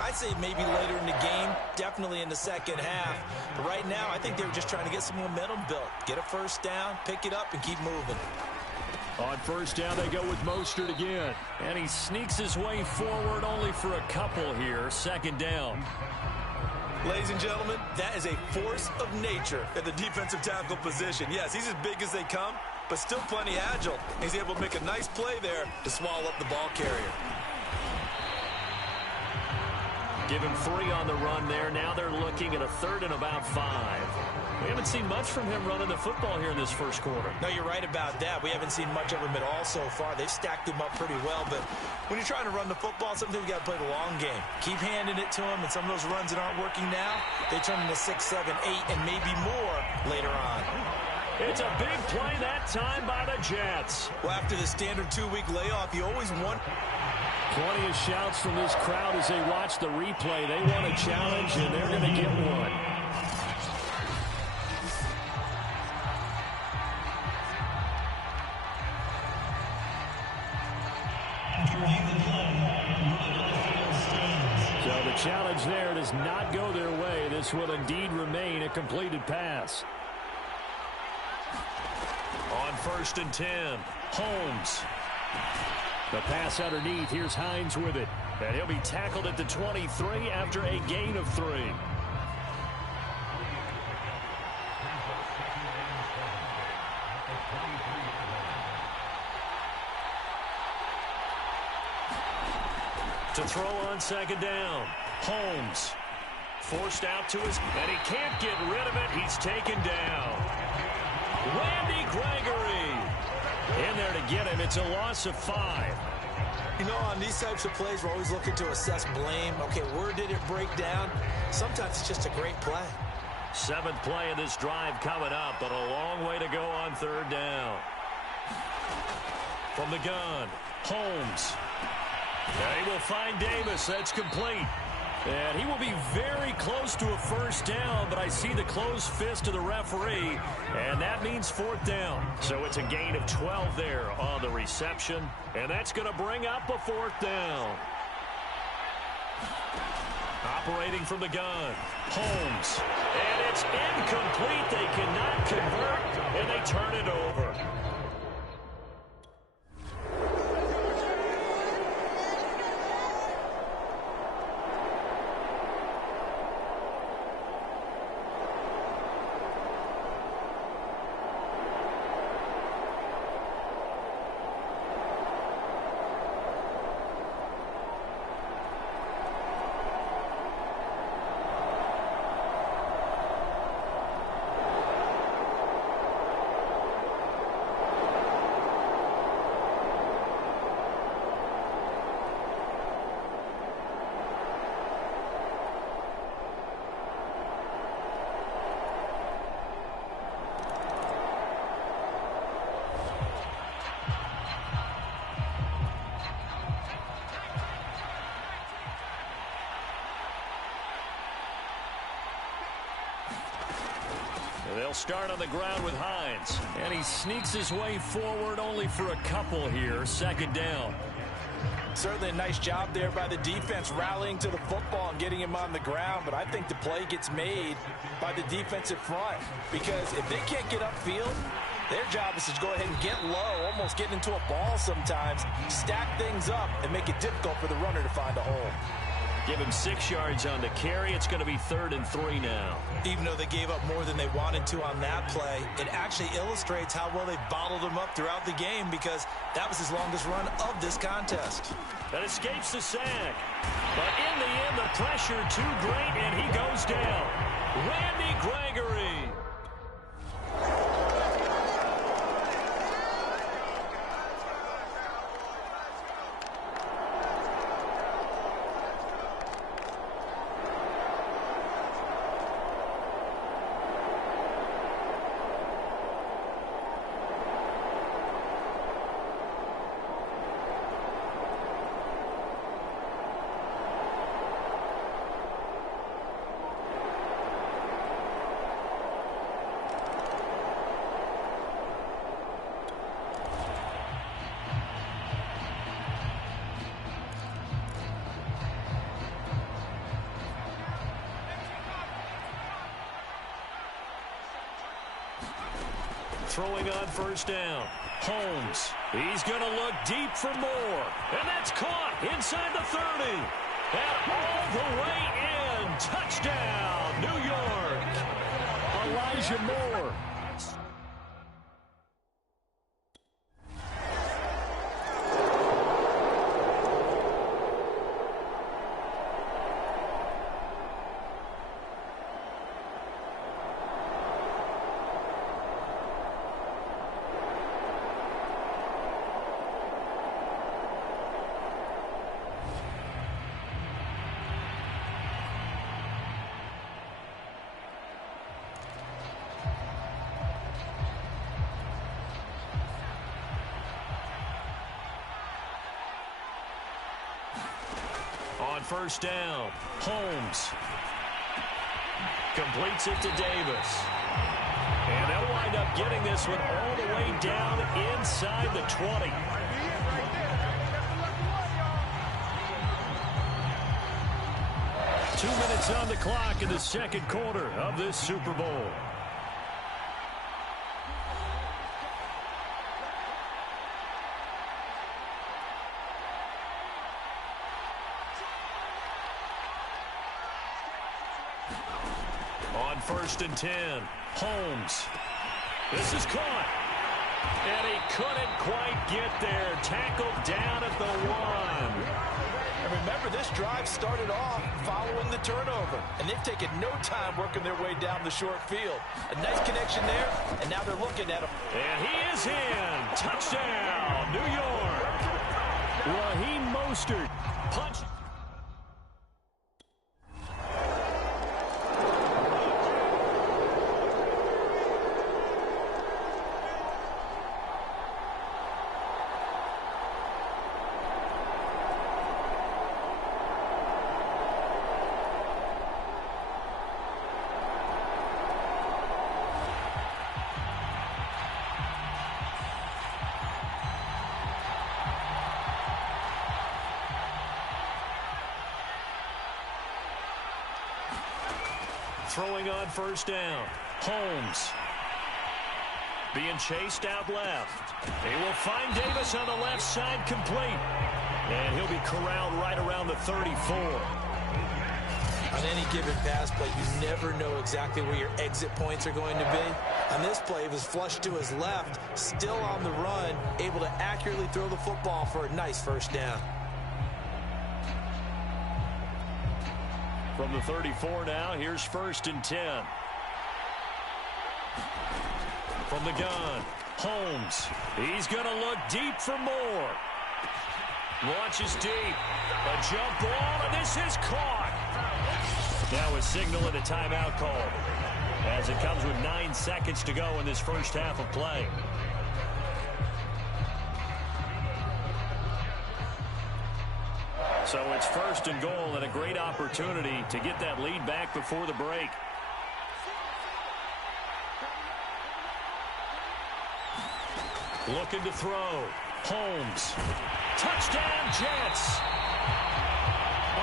I'd say maybe later in the game, definitely in the second half. But right now, I think they were just trying to get some momentum built. Get a first down, pick it up, and keep moving. On first down, they go with Mostert again. And he sneaks his way forward only for a couple here. Second down. Ladies and gentlemen, that is a force of nature at the defensive tackle position. Yes, he's as big as they come, but still plenty agile. He's able to make a nice play there to swallow up the ball carrier. Give him 3 on the run there. Now they're looking at a third and about 5. We haven't seen much from him running the football here in this first quarter. No, you're right about that. We haven't seen much of him at all so far. They've stacked him up pretty well, but when you're trying to run the football, sometimes you got to play the long game. Keep handing it to him, and some of those runs that aren't working now, they turn into 6, 7, 8, and maybe more later on. It's a big play that time by the Jets. Well, after the standard 2-week layoff, you always want... Plenty of shouts from this crowd as they watch the replay. They want a challenge, and they're going to get one. So the challenge there does not go their way. This will indeed remain a completed pass. On first and 10, Holmes. The pass underneath. Here's Hines with it. And he'll be tackled at the 23 after a gain of 3. To throw on second down, Holmes. Forced out to his, and he can't get rid of it. He's taken down. Randy Gregory in there to get him. It's a loss of 5. You know, on these types of plays, we're always looking to assess blame. Okay, where did it break down? Sometimes it's just a great play. 7th play of this drive coming up, but a long way to go on third down. From the gun, Holmes. And he will find Davis. That's complete. And he will be very close to a first down, but I see the closed fist of the referee, and that means 4th down. So it's a gain of 12 there on the reception, and that's going to bring up a 4th down. Operating from the gun, Holmes. And it's incomplete. They cannot convert, and they turn it over. They'll start on the ground with Hines. And he sneaks his way forward only for a couple here. Second down. Certainly a nice job there by the defense rallying to the football and getting him on the ground. But I think the play gets made by the defensive front. Because if they can't get upfield, their job is to go ahead and get low, almost get into a ball sometimes, stack things up, and make it difficult for the runner to find a hole. Give him 6 yards on the carry. It's going to be 3rd and 3 now. Even though they gave up more than they wanted to on that play, it actually illustrates how well they bottled him up throughout the game because that was his longest run of this contest. That escapes the sack. But in the end, the pressure too great, and he goes down. Randy Gregory. Throwing on first down. Holmes. He's going to look deep for more. And that's caught inside the 30. And all the way in. Touchdown, New York. Elijah Moore. On first down, Holmes completes it to Davis. And they'll wind up getting this one all the way down inside the 20. Two minutes on the clock in the second quarter of this Super Bowl. On 1st and 10, Holmes. This is caught. And he couldn't quite get there. Tackled down at the 1. And remember, this drive started off following the turnover. And they've taken no time working their way down the short field. A nice connection there, and now they're looking at him. And he is in. Touchdown, New York. Raheem Mostert. Punch. Throwing on first down. Holmes. Being chased out left. They will find Davis on the left side, complete. And he'll be corralled right around the 34. On any given pass play, you never know exactly where your exit points are going to be. On this play, it was flushed to his left, still on the run, able to accurately throw the football for a nice first down. From the 34 now, here's 1st and 10. From the gun, Holmes. He's going to look deep for more. Launches deep. A jump ball, and this is caught. Now a signal and a timeout call as it comes with 9 seconds to go in this first half of play. So it's 1st and goal and a great opportunity to get that lead back before the break. Looking to throw. Holmes. Touchdown, Jets.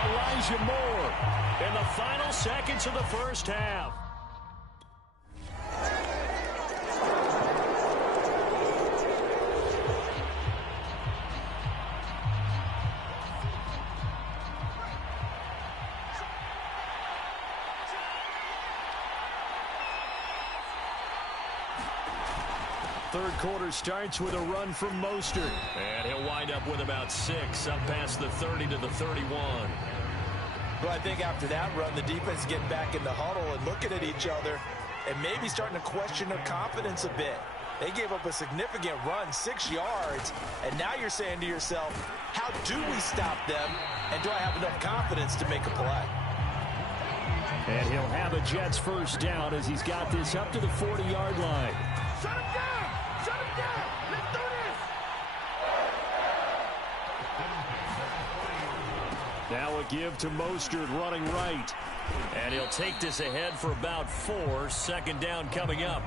Elijah Moore in the final seconds of the first half. Third quarter starts with a run from Mostert. And he'll wind up with about 6 up past the 30 to the 31. Well, I think after that run, the defense getting back in the huddle and looking at each other and maybe starting to question their confidence a bit. They gave up a significant run, 6 yards, and now you're saying to yourself, how do we stop them, and do I have enough confidence to make a play? And he'll have a Jets first down as he's got this up to the 40-yard line. Shut him down! Shut him down! Let's do this! Now a give to Mostert running right. And he'll take this ahead for about 4. Second down coming up.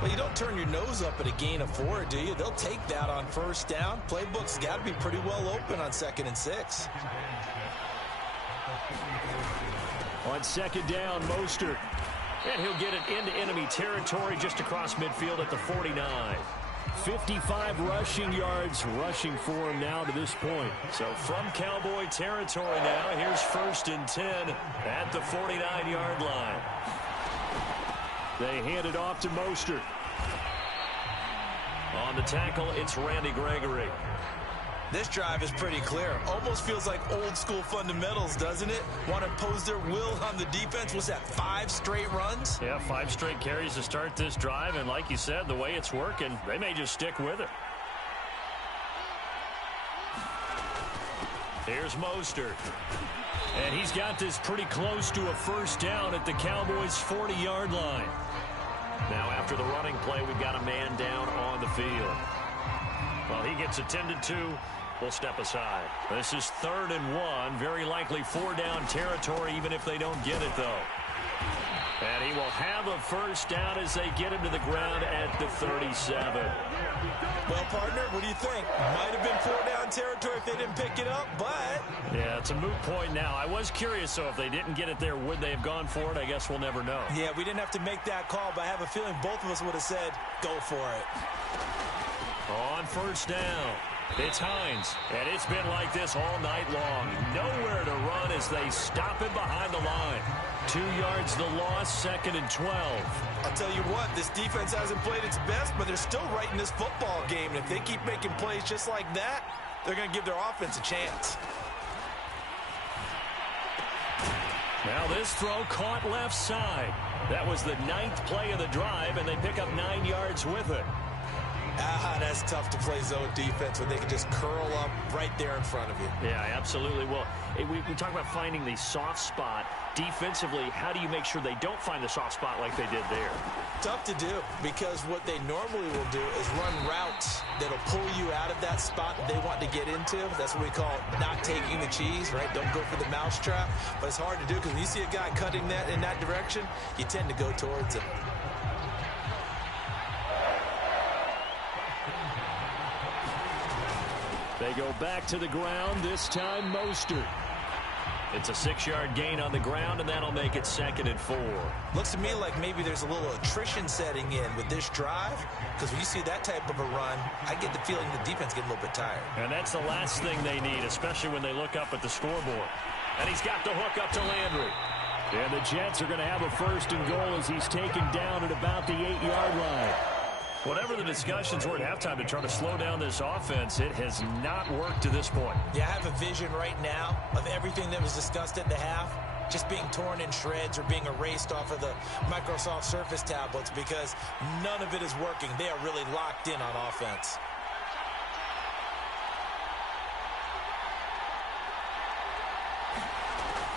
Well, you don't turn your nose up at a gain of 4, do you? They'll take that on first down. Playbook's got to be pretty well open on 2nd and 6. On second down, Mostert. And he'll get it into enemy territory just across midfield at the 49. 55 rushing yards rushing for him now to this point. So from Cowboy territory now, here's 1st and 10 at the 49-yard line. They hand it off to Mostert. On the tackle, it's Randy Gregory. This drive is pretty clear. Almost feels like old school fundamentals, doesn't it? Want to impose their will on the defense. Was that 5 straight runs? Yeah, 5 straight carries to start this drive. And like you said, the way it's working, they may just stick with it. Here's Mostert. And he's got this pretty close to a first down at the Cowboys' 40-yard line. Now after the running play, we've got a man down on the field. Well, he gets attended to. We'll step aside. This is 3rd and 1. Very likely 4-down territory, even if they don't get it, though. And he will have a first down as they get him to the ground at the 37. Well, partner, what do you think? Might have been 4-down territory if they didn't pick it up, but... Yeah, it's a moot point now. I was curious, so if they didn't get it there, would they have gone for it? I guess we'll never know. Yeah, we didn't have to make that call, but I have a feeling both of us would have said, go for it. On first down, it's Hines, and it's been like this all night long. Nowhere to run as they stop him behind the line. 2 yards the loss, 2nd and 12. I'll tell you what, this defense hasn't played its best, but they're still right in this football game. And if they keep making plays just like that, they're going to give their offense a chance. Now this throw caught left side. That was the 9th play of the drive, and they pick up 9 yards with it. That's tough to play zone defense when they can just curl up right there in front of you. Yeah, absolutely. Well, we talk about finding the soft spot. Defensively, how do you make sure they don't find the soft spot like they did there? Tough to do, because what they normally will do is run routes that'll pull you out of that spot that they want to get into. That's what we call not taking the cheese, right? Don't go for the mousetrap. But it's hard to do, because when you see a guy cutting that in that direction, you tend to go towards him. They go back to the ground, this time Mostert. It's a 6-yard gain on the ground, and that'll make it 2nd and 4. Looks to me like maybe there's a little attrition setting in with this drive, because when you see that type of a run, I get the feeling the defense getting a little bit tired. And that's the last thing they need, especially when they look up at the scoreboard. And he's got the hook up to Landry. And the Jets are going to have a 1st and goal as he's taken down at about the 8-yard line. Whatever the discussions were at halftime to try to slow down this offense, it has not worked to this point. Yeah, I have a vision right now of everything that was discussed at the half just being torn in shreds or being erased off of the Microsoft Surface tablets, because none of it is working. They are really locked in on offense.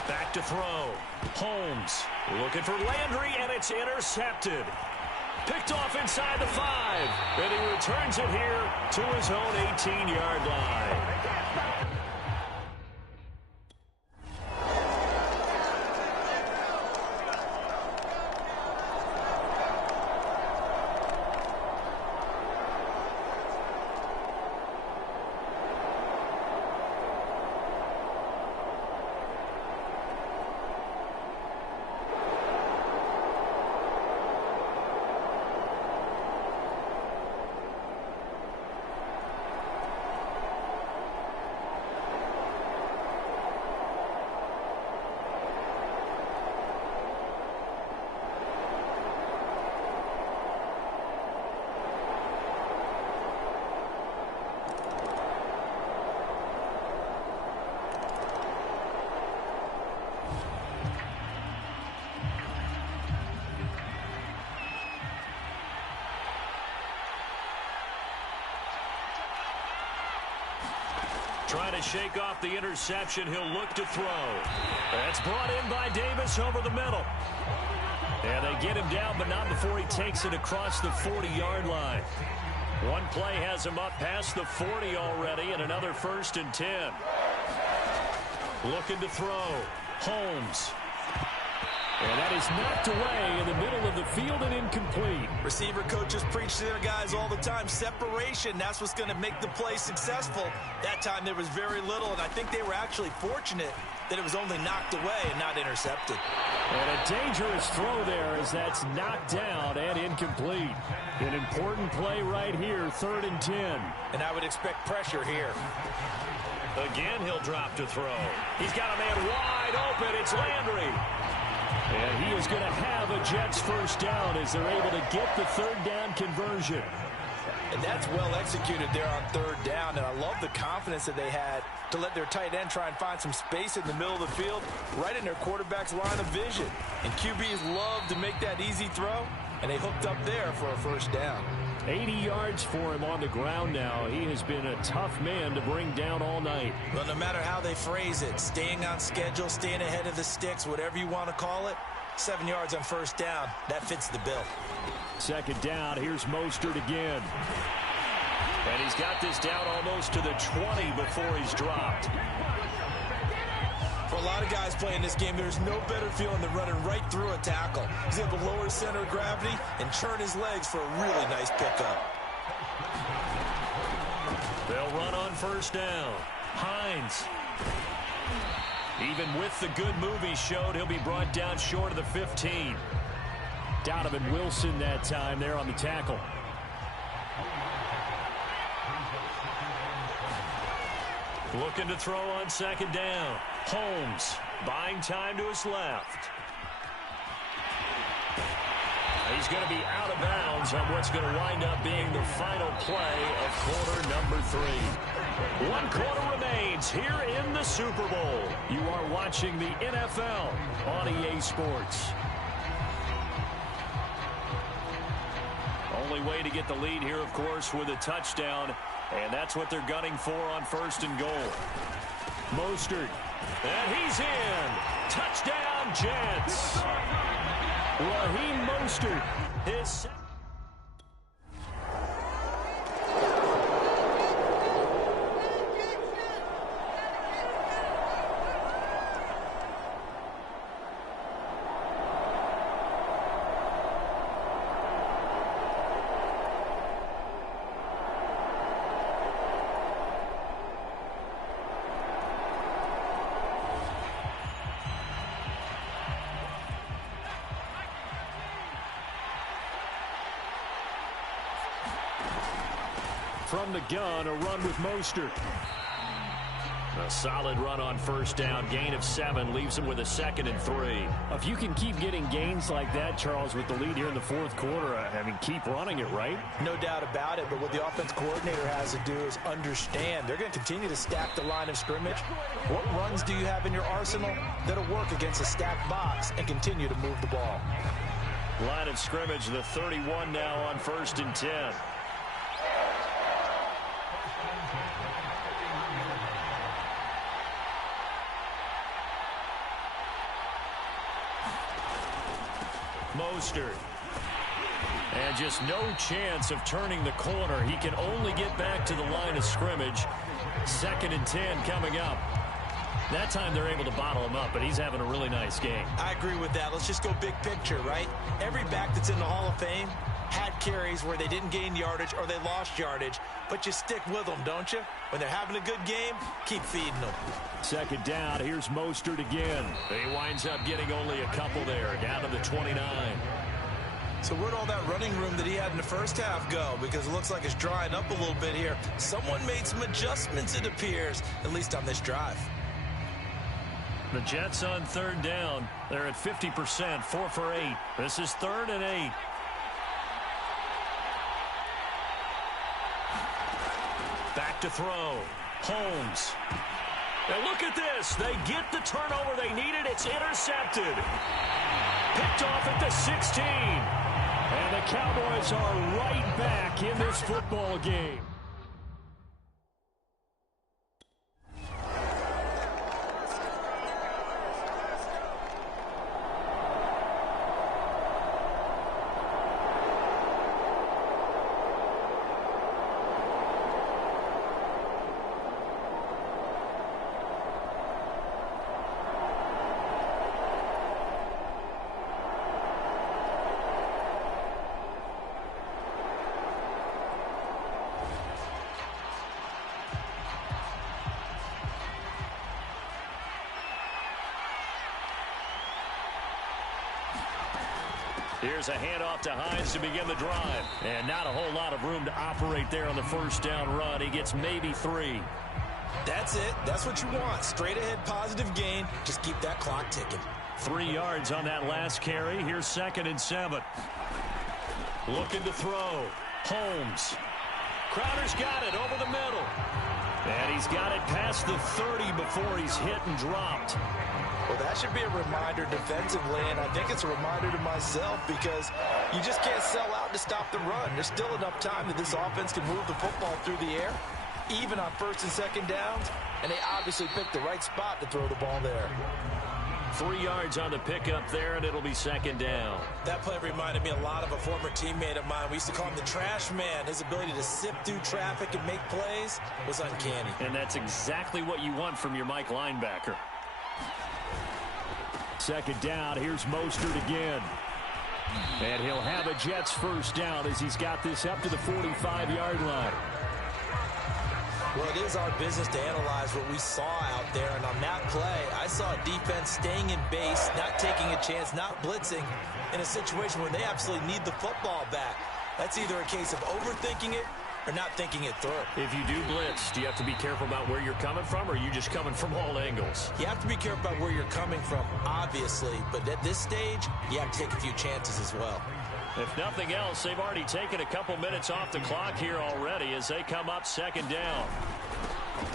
Back to throw. Holmes looking for Landry, and it's intercepted. Picked off inside the 5, and he returns it here to his own 18-yard line. Trying to shake off the interception. He'll look to throw. That's brought in by Davis over the middle. And they get him down, but not before he takes it across the 40-yard line. One play has him up past the 40 already, and another 1st and 10. Looking to throw. Holmes. And that is knocked away in the middle of the field and incomplete. Receiver coaches preach to their guys all the time. Separation, that's what's going to make the play successful. That time there was very little, and I think they were actually fortunate that it was only knocked away and not intercepted. And a dangerous throw there as that's knocked down and incomplete. An important play right here, 3rd and 10. And I would expect pressure here. Again, he'll drop to throw. He's got a man wide open. It's Landry. And he is going to have a Jets 1st down as they're able to get the 3rd down conversion. And that's well executed there on 3rd down. And I love the confidence that they had to let their tight end try and find some space in the middle of the field, right in their quarterback's line of vision. And QBs love to make that easy throw, and they hooked up there for a 1st down. 80 yards for him on the ground now. He has been a tough man to bring down all night. Well, no matter how they phrase it, staying on schedule, staying ahead of the sticks, whatever you want to call it, 7 yards on 1st down, that fits the bill. 2nd down, here's Mostert again. And he's got this down almost to the 20 before he's dropped. For a lot of guys playing this game, there's no better feeling than running right through a tackle. He's able to lower his center of gravity and churn his legs for a really nice pickup. They'll run on 1st down. Hines. Even with the good move he showed, he'll be brought down short of the 15. Donovan Wilson that time there on the tackle. Looking to throw on 2nd down. Holmes buying time to his left. He's going to be out of bounds on what's going to wind up being the final play of quarter number 3. 1 quarter remains here in the Super Bowl. You are watching the NFL on EA Sports. Only way to get the lead here, of course, with a touchdown. And that's what they're gunning for on 1st and goal. Mostert. And he's in. Touchdown, Jets. Raheem Mostert. His... From the gun, a run with Mostert. A solid run on 1st down. Gain of 7 leaves him with a 2nd and 3. If you can keep getting gains like that, Charles, with the lead here in the 4th quarter, I mean, keep running it, right? No doubt about it, but what the offense coordinator has to do is understand they're going to continue to stack the line of scrimmage. What runs do you have in your arsenal that'll work against a stacked box and continue to move the ball? Line of scrimmage, the 31 now on 1st and 10. Mostert. And just no chance of turning the corner. He can only get back to the line of scrimmage. 2nd and 10 coming up. That time they're able to bottle him up, but he's having a really nice game. I agree with that. Let's just go big picture, right? Every back that's in the Hall of Fame had carries where they didn't gain yardage or they lost yardage, but you stick with them, don't you? When they're having a good game, keep feeding them. 2nd down, here's Mostert again. He winds up getting only a couple there, down to the 29. So where'd all that running room that he had in the 1st half go? Because it looks like it's drying up a little bit here. Someone made some adjustments, it appears, at least on this drive. The Jets on 3rd down. They're at 50%, 4 for 8. This is 3rd and 8. Back to throw. Holmes. Now look at this. They get the turnover they needed. It's intercepted. Picked off at the 16. And the Cowboys are right back in this football game. Here's a handoff to Hines to begin the drive. And not a whole lot of room to operate there on the first down run. He gets maybe 3. That's it. That's what you want. Straight ahead positive gain. Just keep that clock ticking. 3 yards on that last carry. Here's 2nd and 7. Looking to throw. Holmes. Crowder's got it over the middle. And he's got it past the 30 before he's hit and dropped. Well, that should be a reminder defensively, and I think it's a reminder to myself because you just can't sell out to stop the run. There's still enough time that this offense can move the football through the air, even on 1st and 2nd downs, and they obviously picked the right spot to throw the ball there. 3 yards on the pickup there, and it'll be 2nd down. That play reminded me a lot of a former teammate of mine. We used to call him the trash man. His ability to sift through traffic and make plays was uncanny. And that's exactly what you want from your Mike linebacker. 2nd down, here's Mostert again. And he'll have a Jets 1st down as he's got this up to the 45-yard line. Well, it is our business to analyze what we saw out there, and on that play, I saw a defense staying in base, not taking a chance, not blitzing, in a situation where they absolutely need the football back. That's either a case of overthinking it or not thinking it through. If you do blitz, do you have to be careful about where you're coming from, or are you just coming from all angles? You have to be careful about where you're coming from, obviously, but at this stage, you have to take a few chances as well. If nothing else, they've already taken a couple minutes off the clock here already as they come up 2nd down.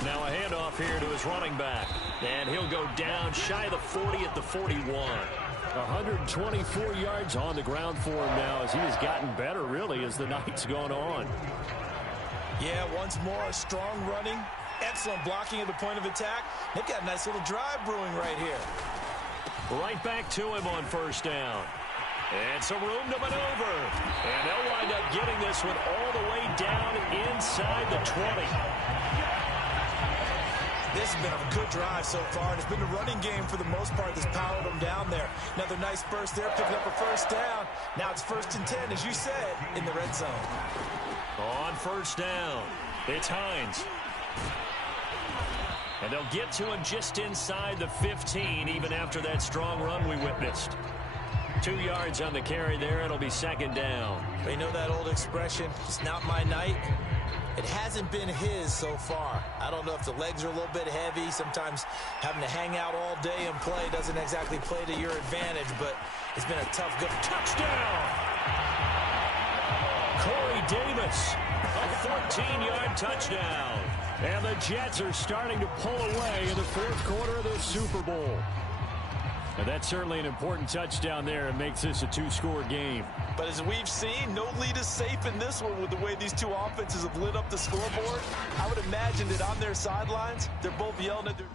Now a handoff here to his running back, and he'll go down shy of the 40 at the 41. 124 yards on the ground for him now as he has gotten better, really, as the night's gone on. Yeah, once more, strong running, excellent blocking at the point of attack. They've got a nice little drive brewing right here. Right back to him on 1st down. And some room to maneuver. And they'll wind up getting this one all the way down inside the 20. This has been a good drive so far. It's been the running game for the most part that's powered them down there. Another nice burst there, picking up a 1st down. Now it's 1st and 10, as you said, in the red zone. On 1st down, it's Hines. And they'll get to him just inside the 15, even after that strong run we witnessed. 2 yards on the carry there. It'll be 2nd down. You know that old expression, it's not my night? It hasn't been his so far. I don't know if the legs are a little bit heavy. Sometimes having to hang out all day and play doesn't exactly play to your advantage, but it's been a tough, good touchdown. Corey Davis, a 14-yard touchdown. And the Jets are starting to pull away in the 4th quarter of this Super Bowl. And that's certainly an important touchdown there. It makes this a 2-score game. But as we've seen, no lead is safe in this one with the way these two offenses have lit up the scoreboard. I would imagine that on their sidelines, they're both yelling at their...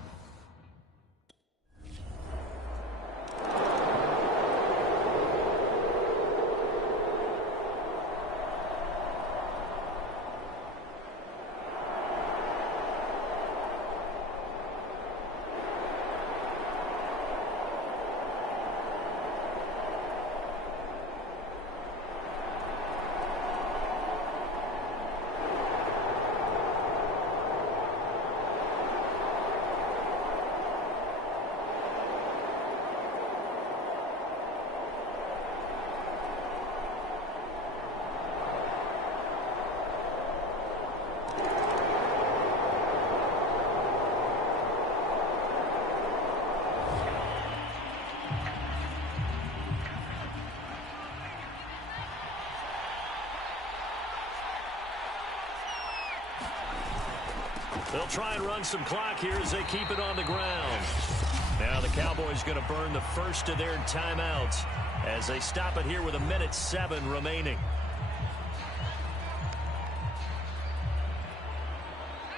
They'll try and run some clock here as they keep it on the ground. Now the Cowboys going to burn the first of their timeouts as they stop it here with 1:07 remaining.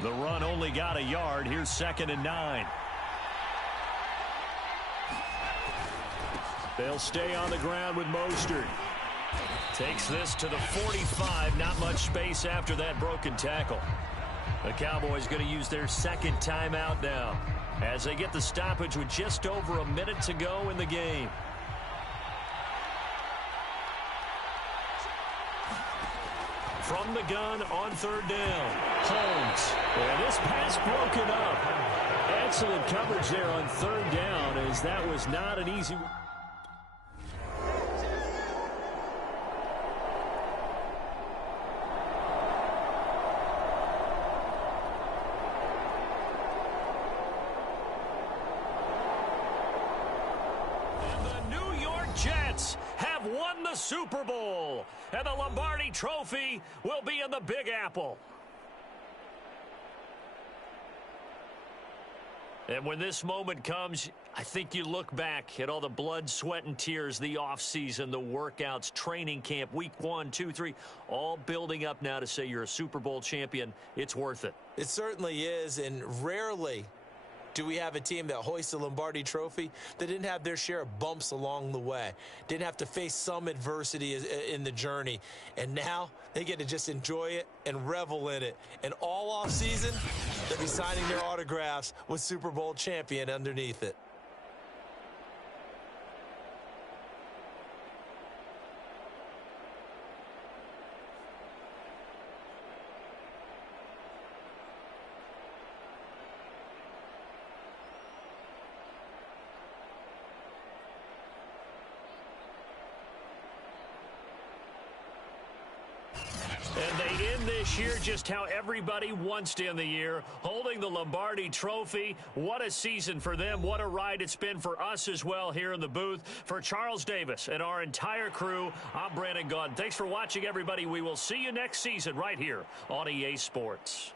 The run only got a yard. Here's 2nd and 9. They'll stay on the ground with Mostert. Takes this to the 45. Not much space after that broken tackle. The Cowboys going to use their 2nd timeout now as they get the stoppage with just over a minute to go in the game. From the gun on 3rd down, Holmes. And this pass broken up. Excellent coverage there on 3rd down as that was not an easy one. Super Bowl. And the Lombardi Trophy will be in the Big Apple. And when this moment comes, I think you look back at all the blood, sweat, and tears, the offseason, the workouts, training camp, week 1, 2, 3, all building up now to say you're a Super Bowl champion. It's worth it. It certainly is, and rarely do we have a team that hoists the Lombardi Trophy that didn't have their share of bumps along the way, didn't have to face some adversity in the journey, and now they get to just enjoy it and revel in it. And all offseason, they'll be signing their autographs with Super Bowl champion underneath it. And they end this year just how everybody wants to end the year, holding the Lombardi Trophy. What a season for them. What a ride it's been for us as well here in the booth. For Charles Davis and our entire crew, I'm Brandon Gaudin. Thanks for watching, everybody. We will see you next season right here on EA Sports.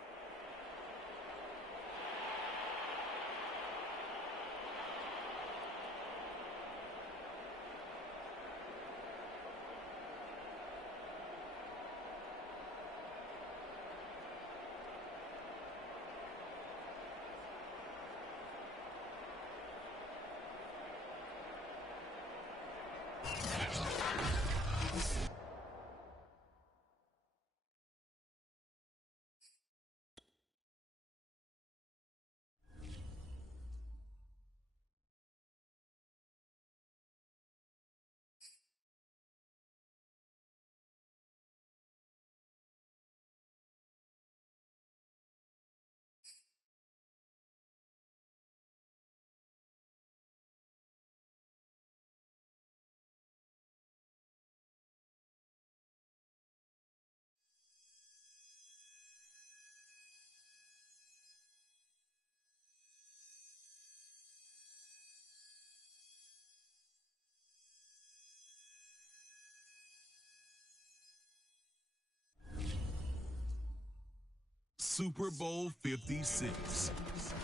Super Bowl 56.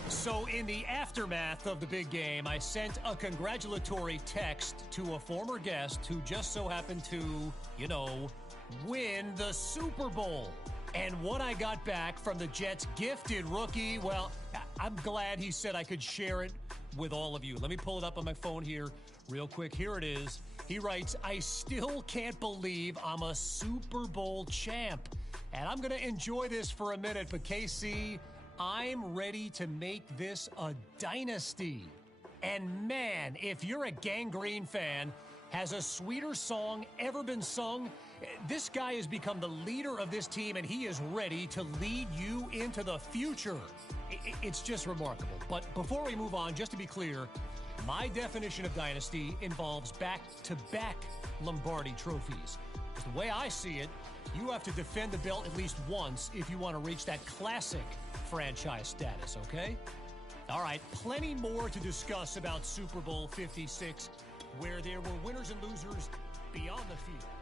So in the aftermath of the big game, I sent a congratulatory text to a former guest who just so happened to, win the Super Bowl. And what I got back from the Jets' gifted rookie, well, I'm glad he said I could share it with all of you. Let me pull it up on my phone here real quick. Here it is. He writes, I still can't believe I'm a Super Bowl champ. And I'm going to enjoy this for a minute, but KC, I'm ready to make this a dynasty. And man, if you're a Gangrene fan, has a sweeter song ever been sung? This guy has become the leader of this team, and he is ready to lead you into the future. It's just remarkable. But before we move on, just to be clear, my definition of dynasty involves back-to-back Lombardi trophies. The way I see it, you have to defend the belt at least once if you want to reach that classic franchise status, okay? All right, plenty more to discuss about Super Bowl 56, where there were winners and losers beyond the field.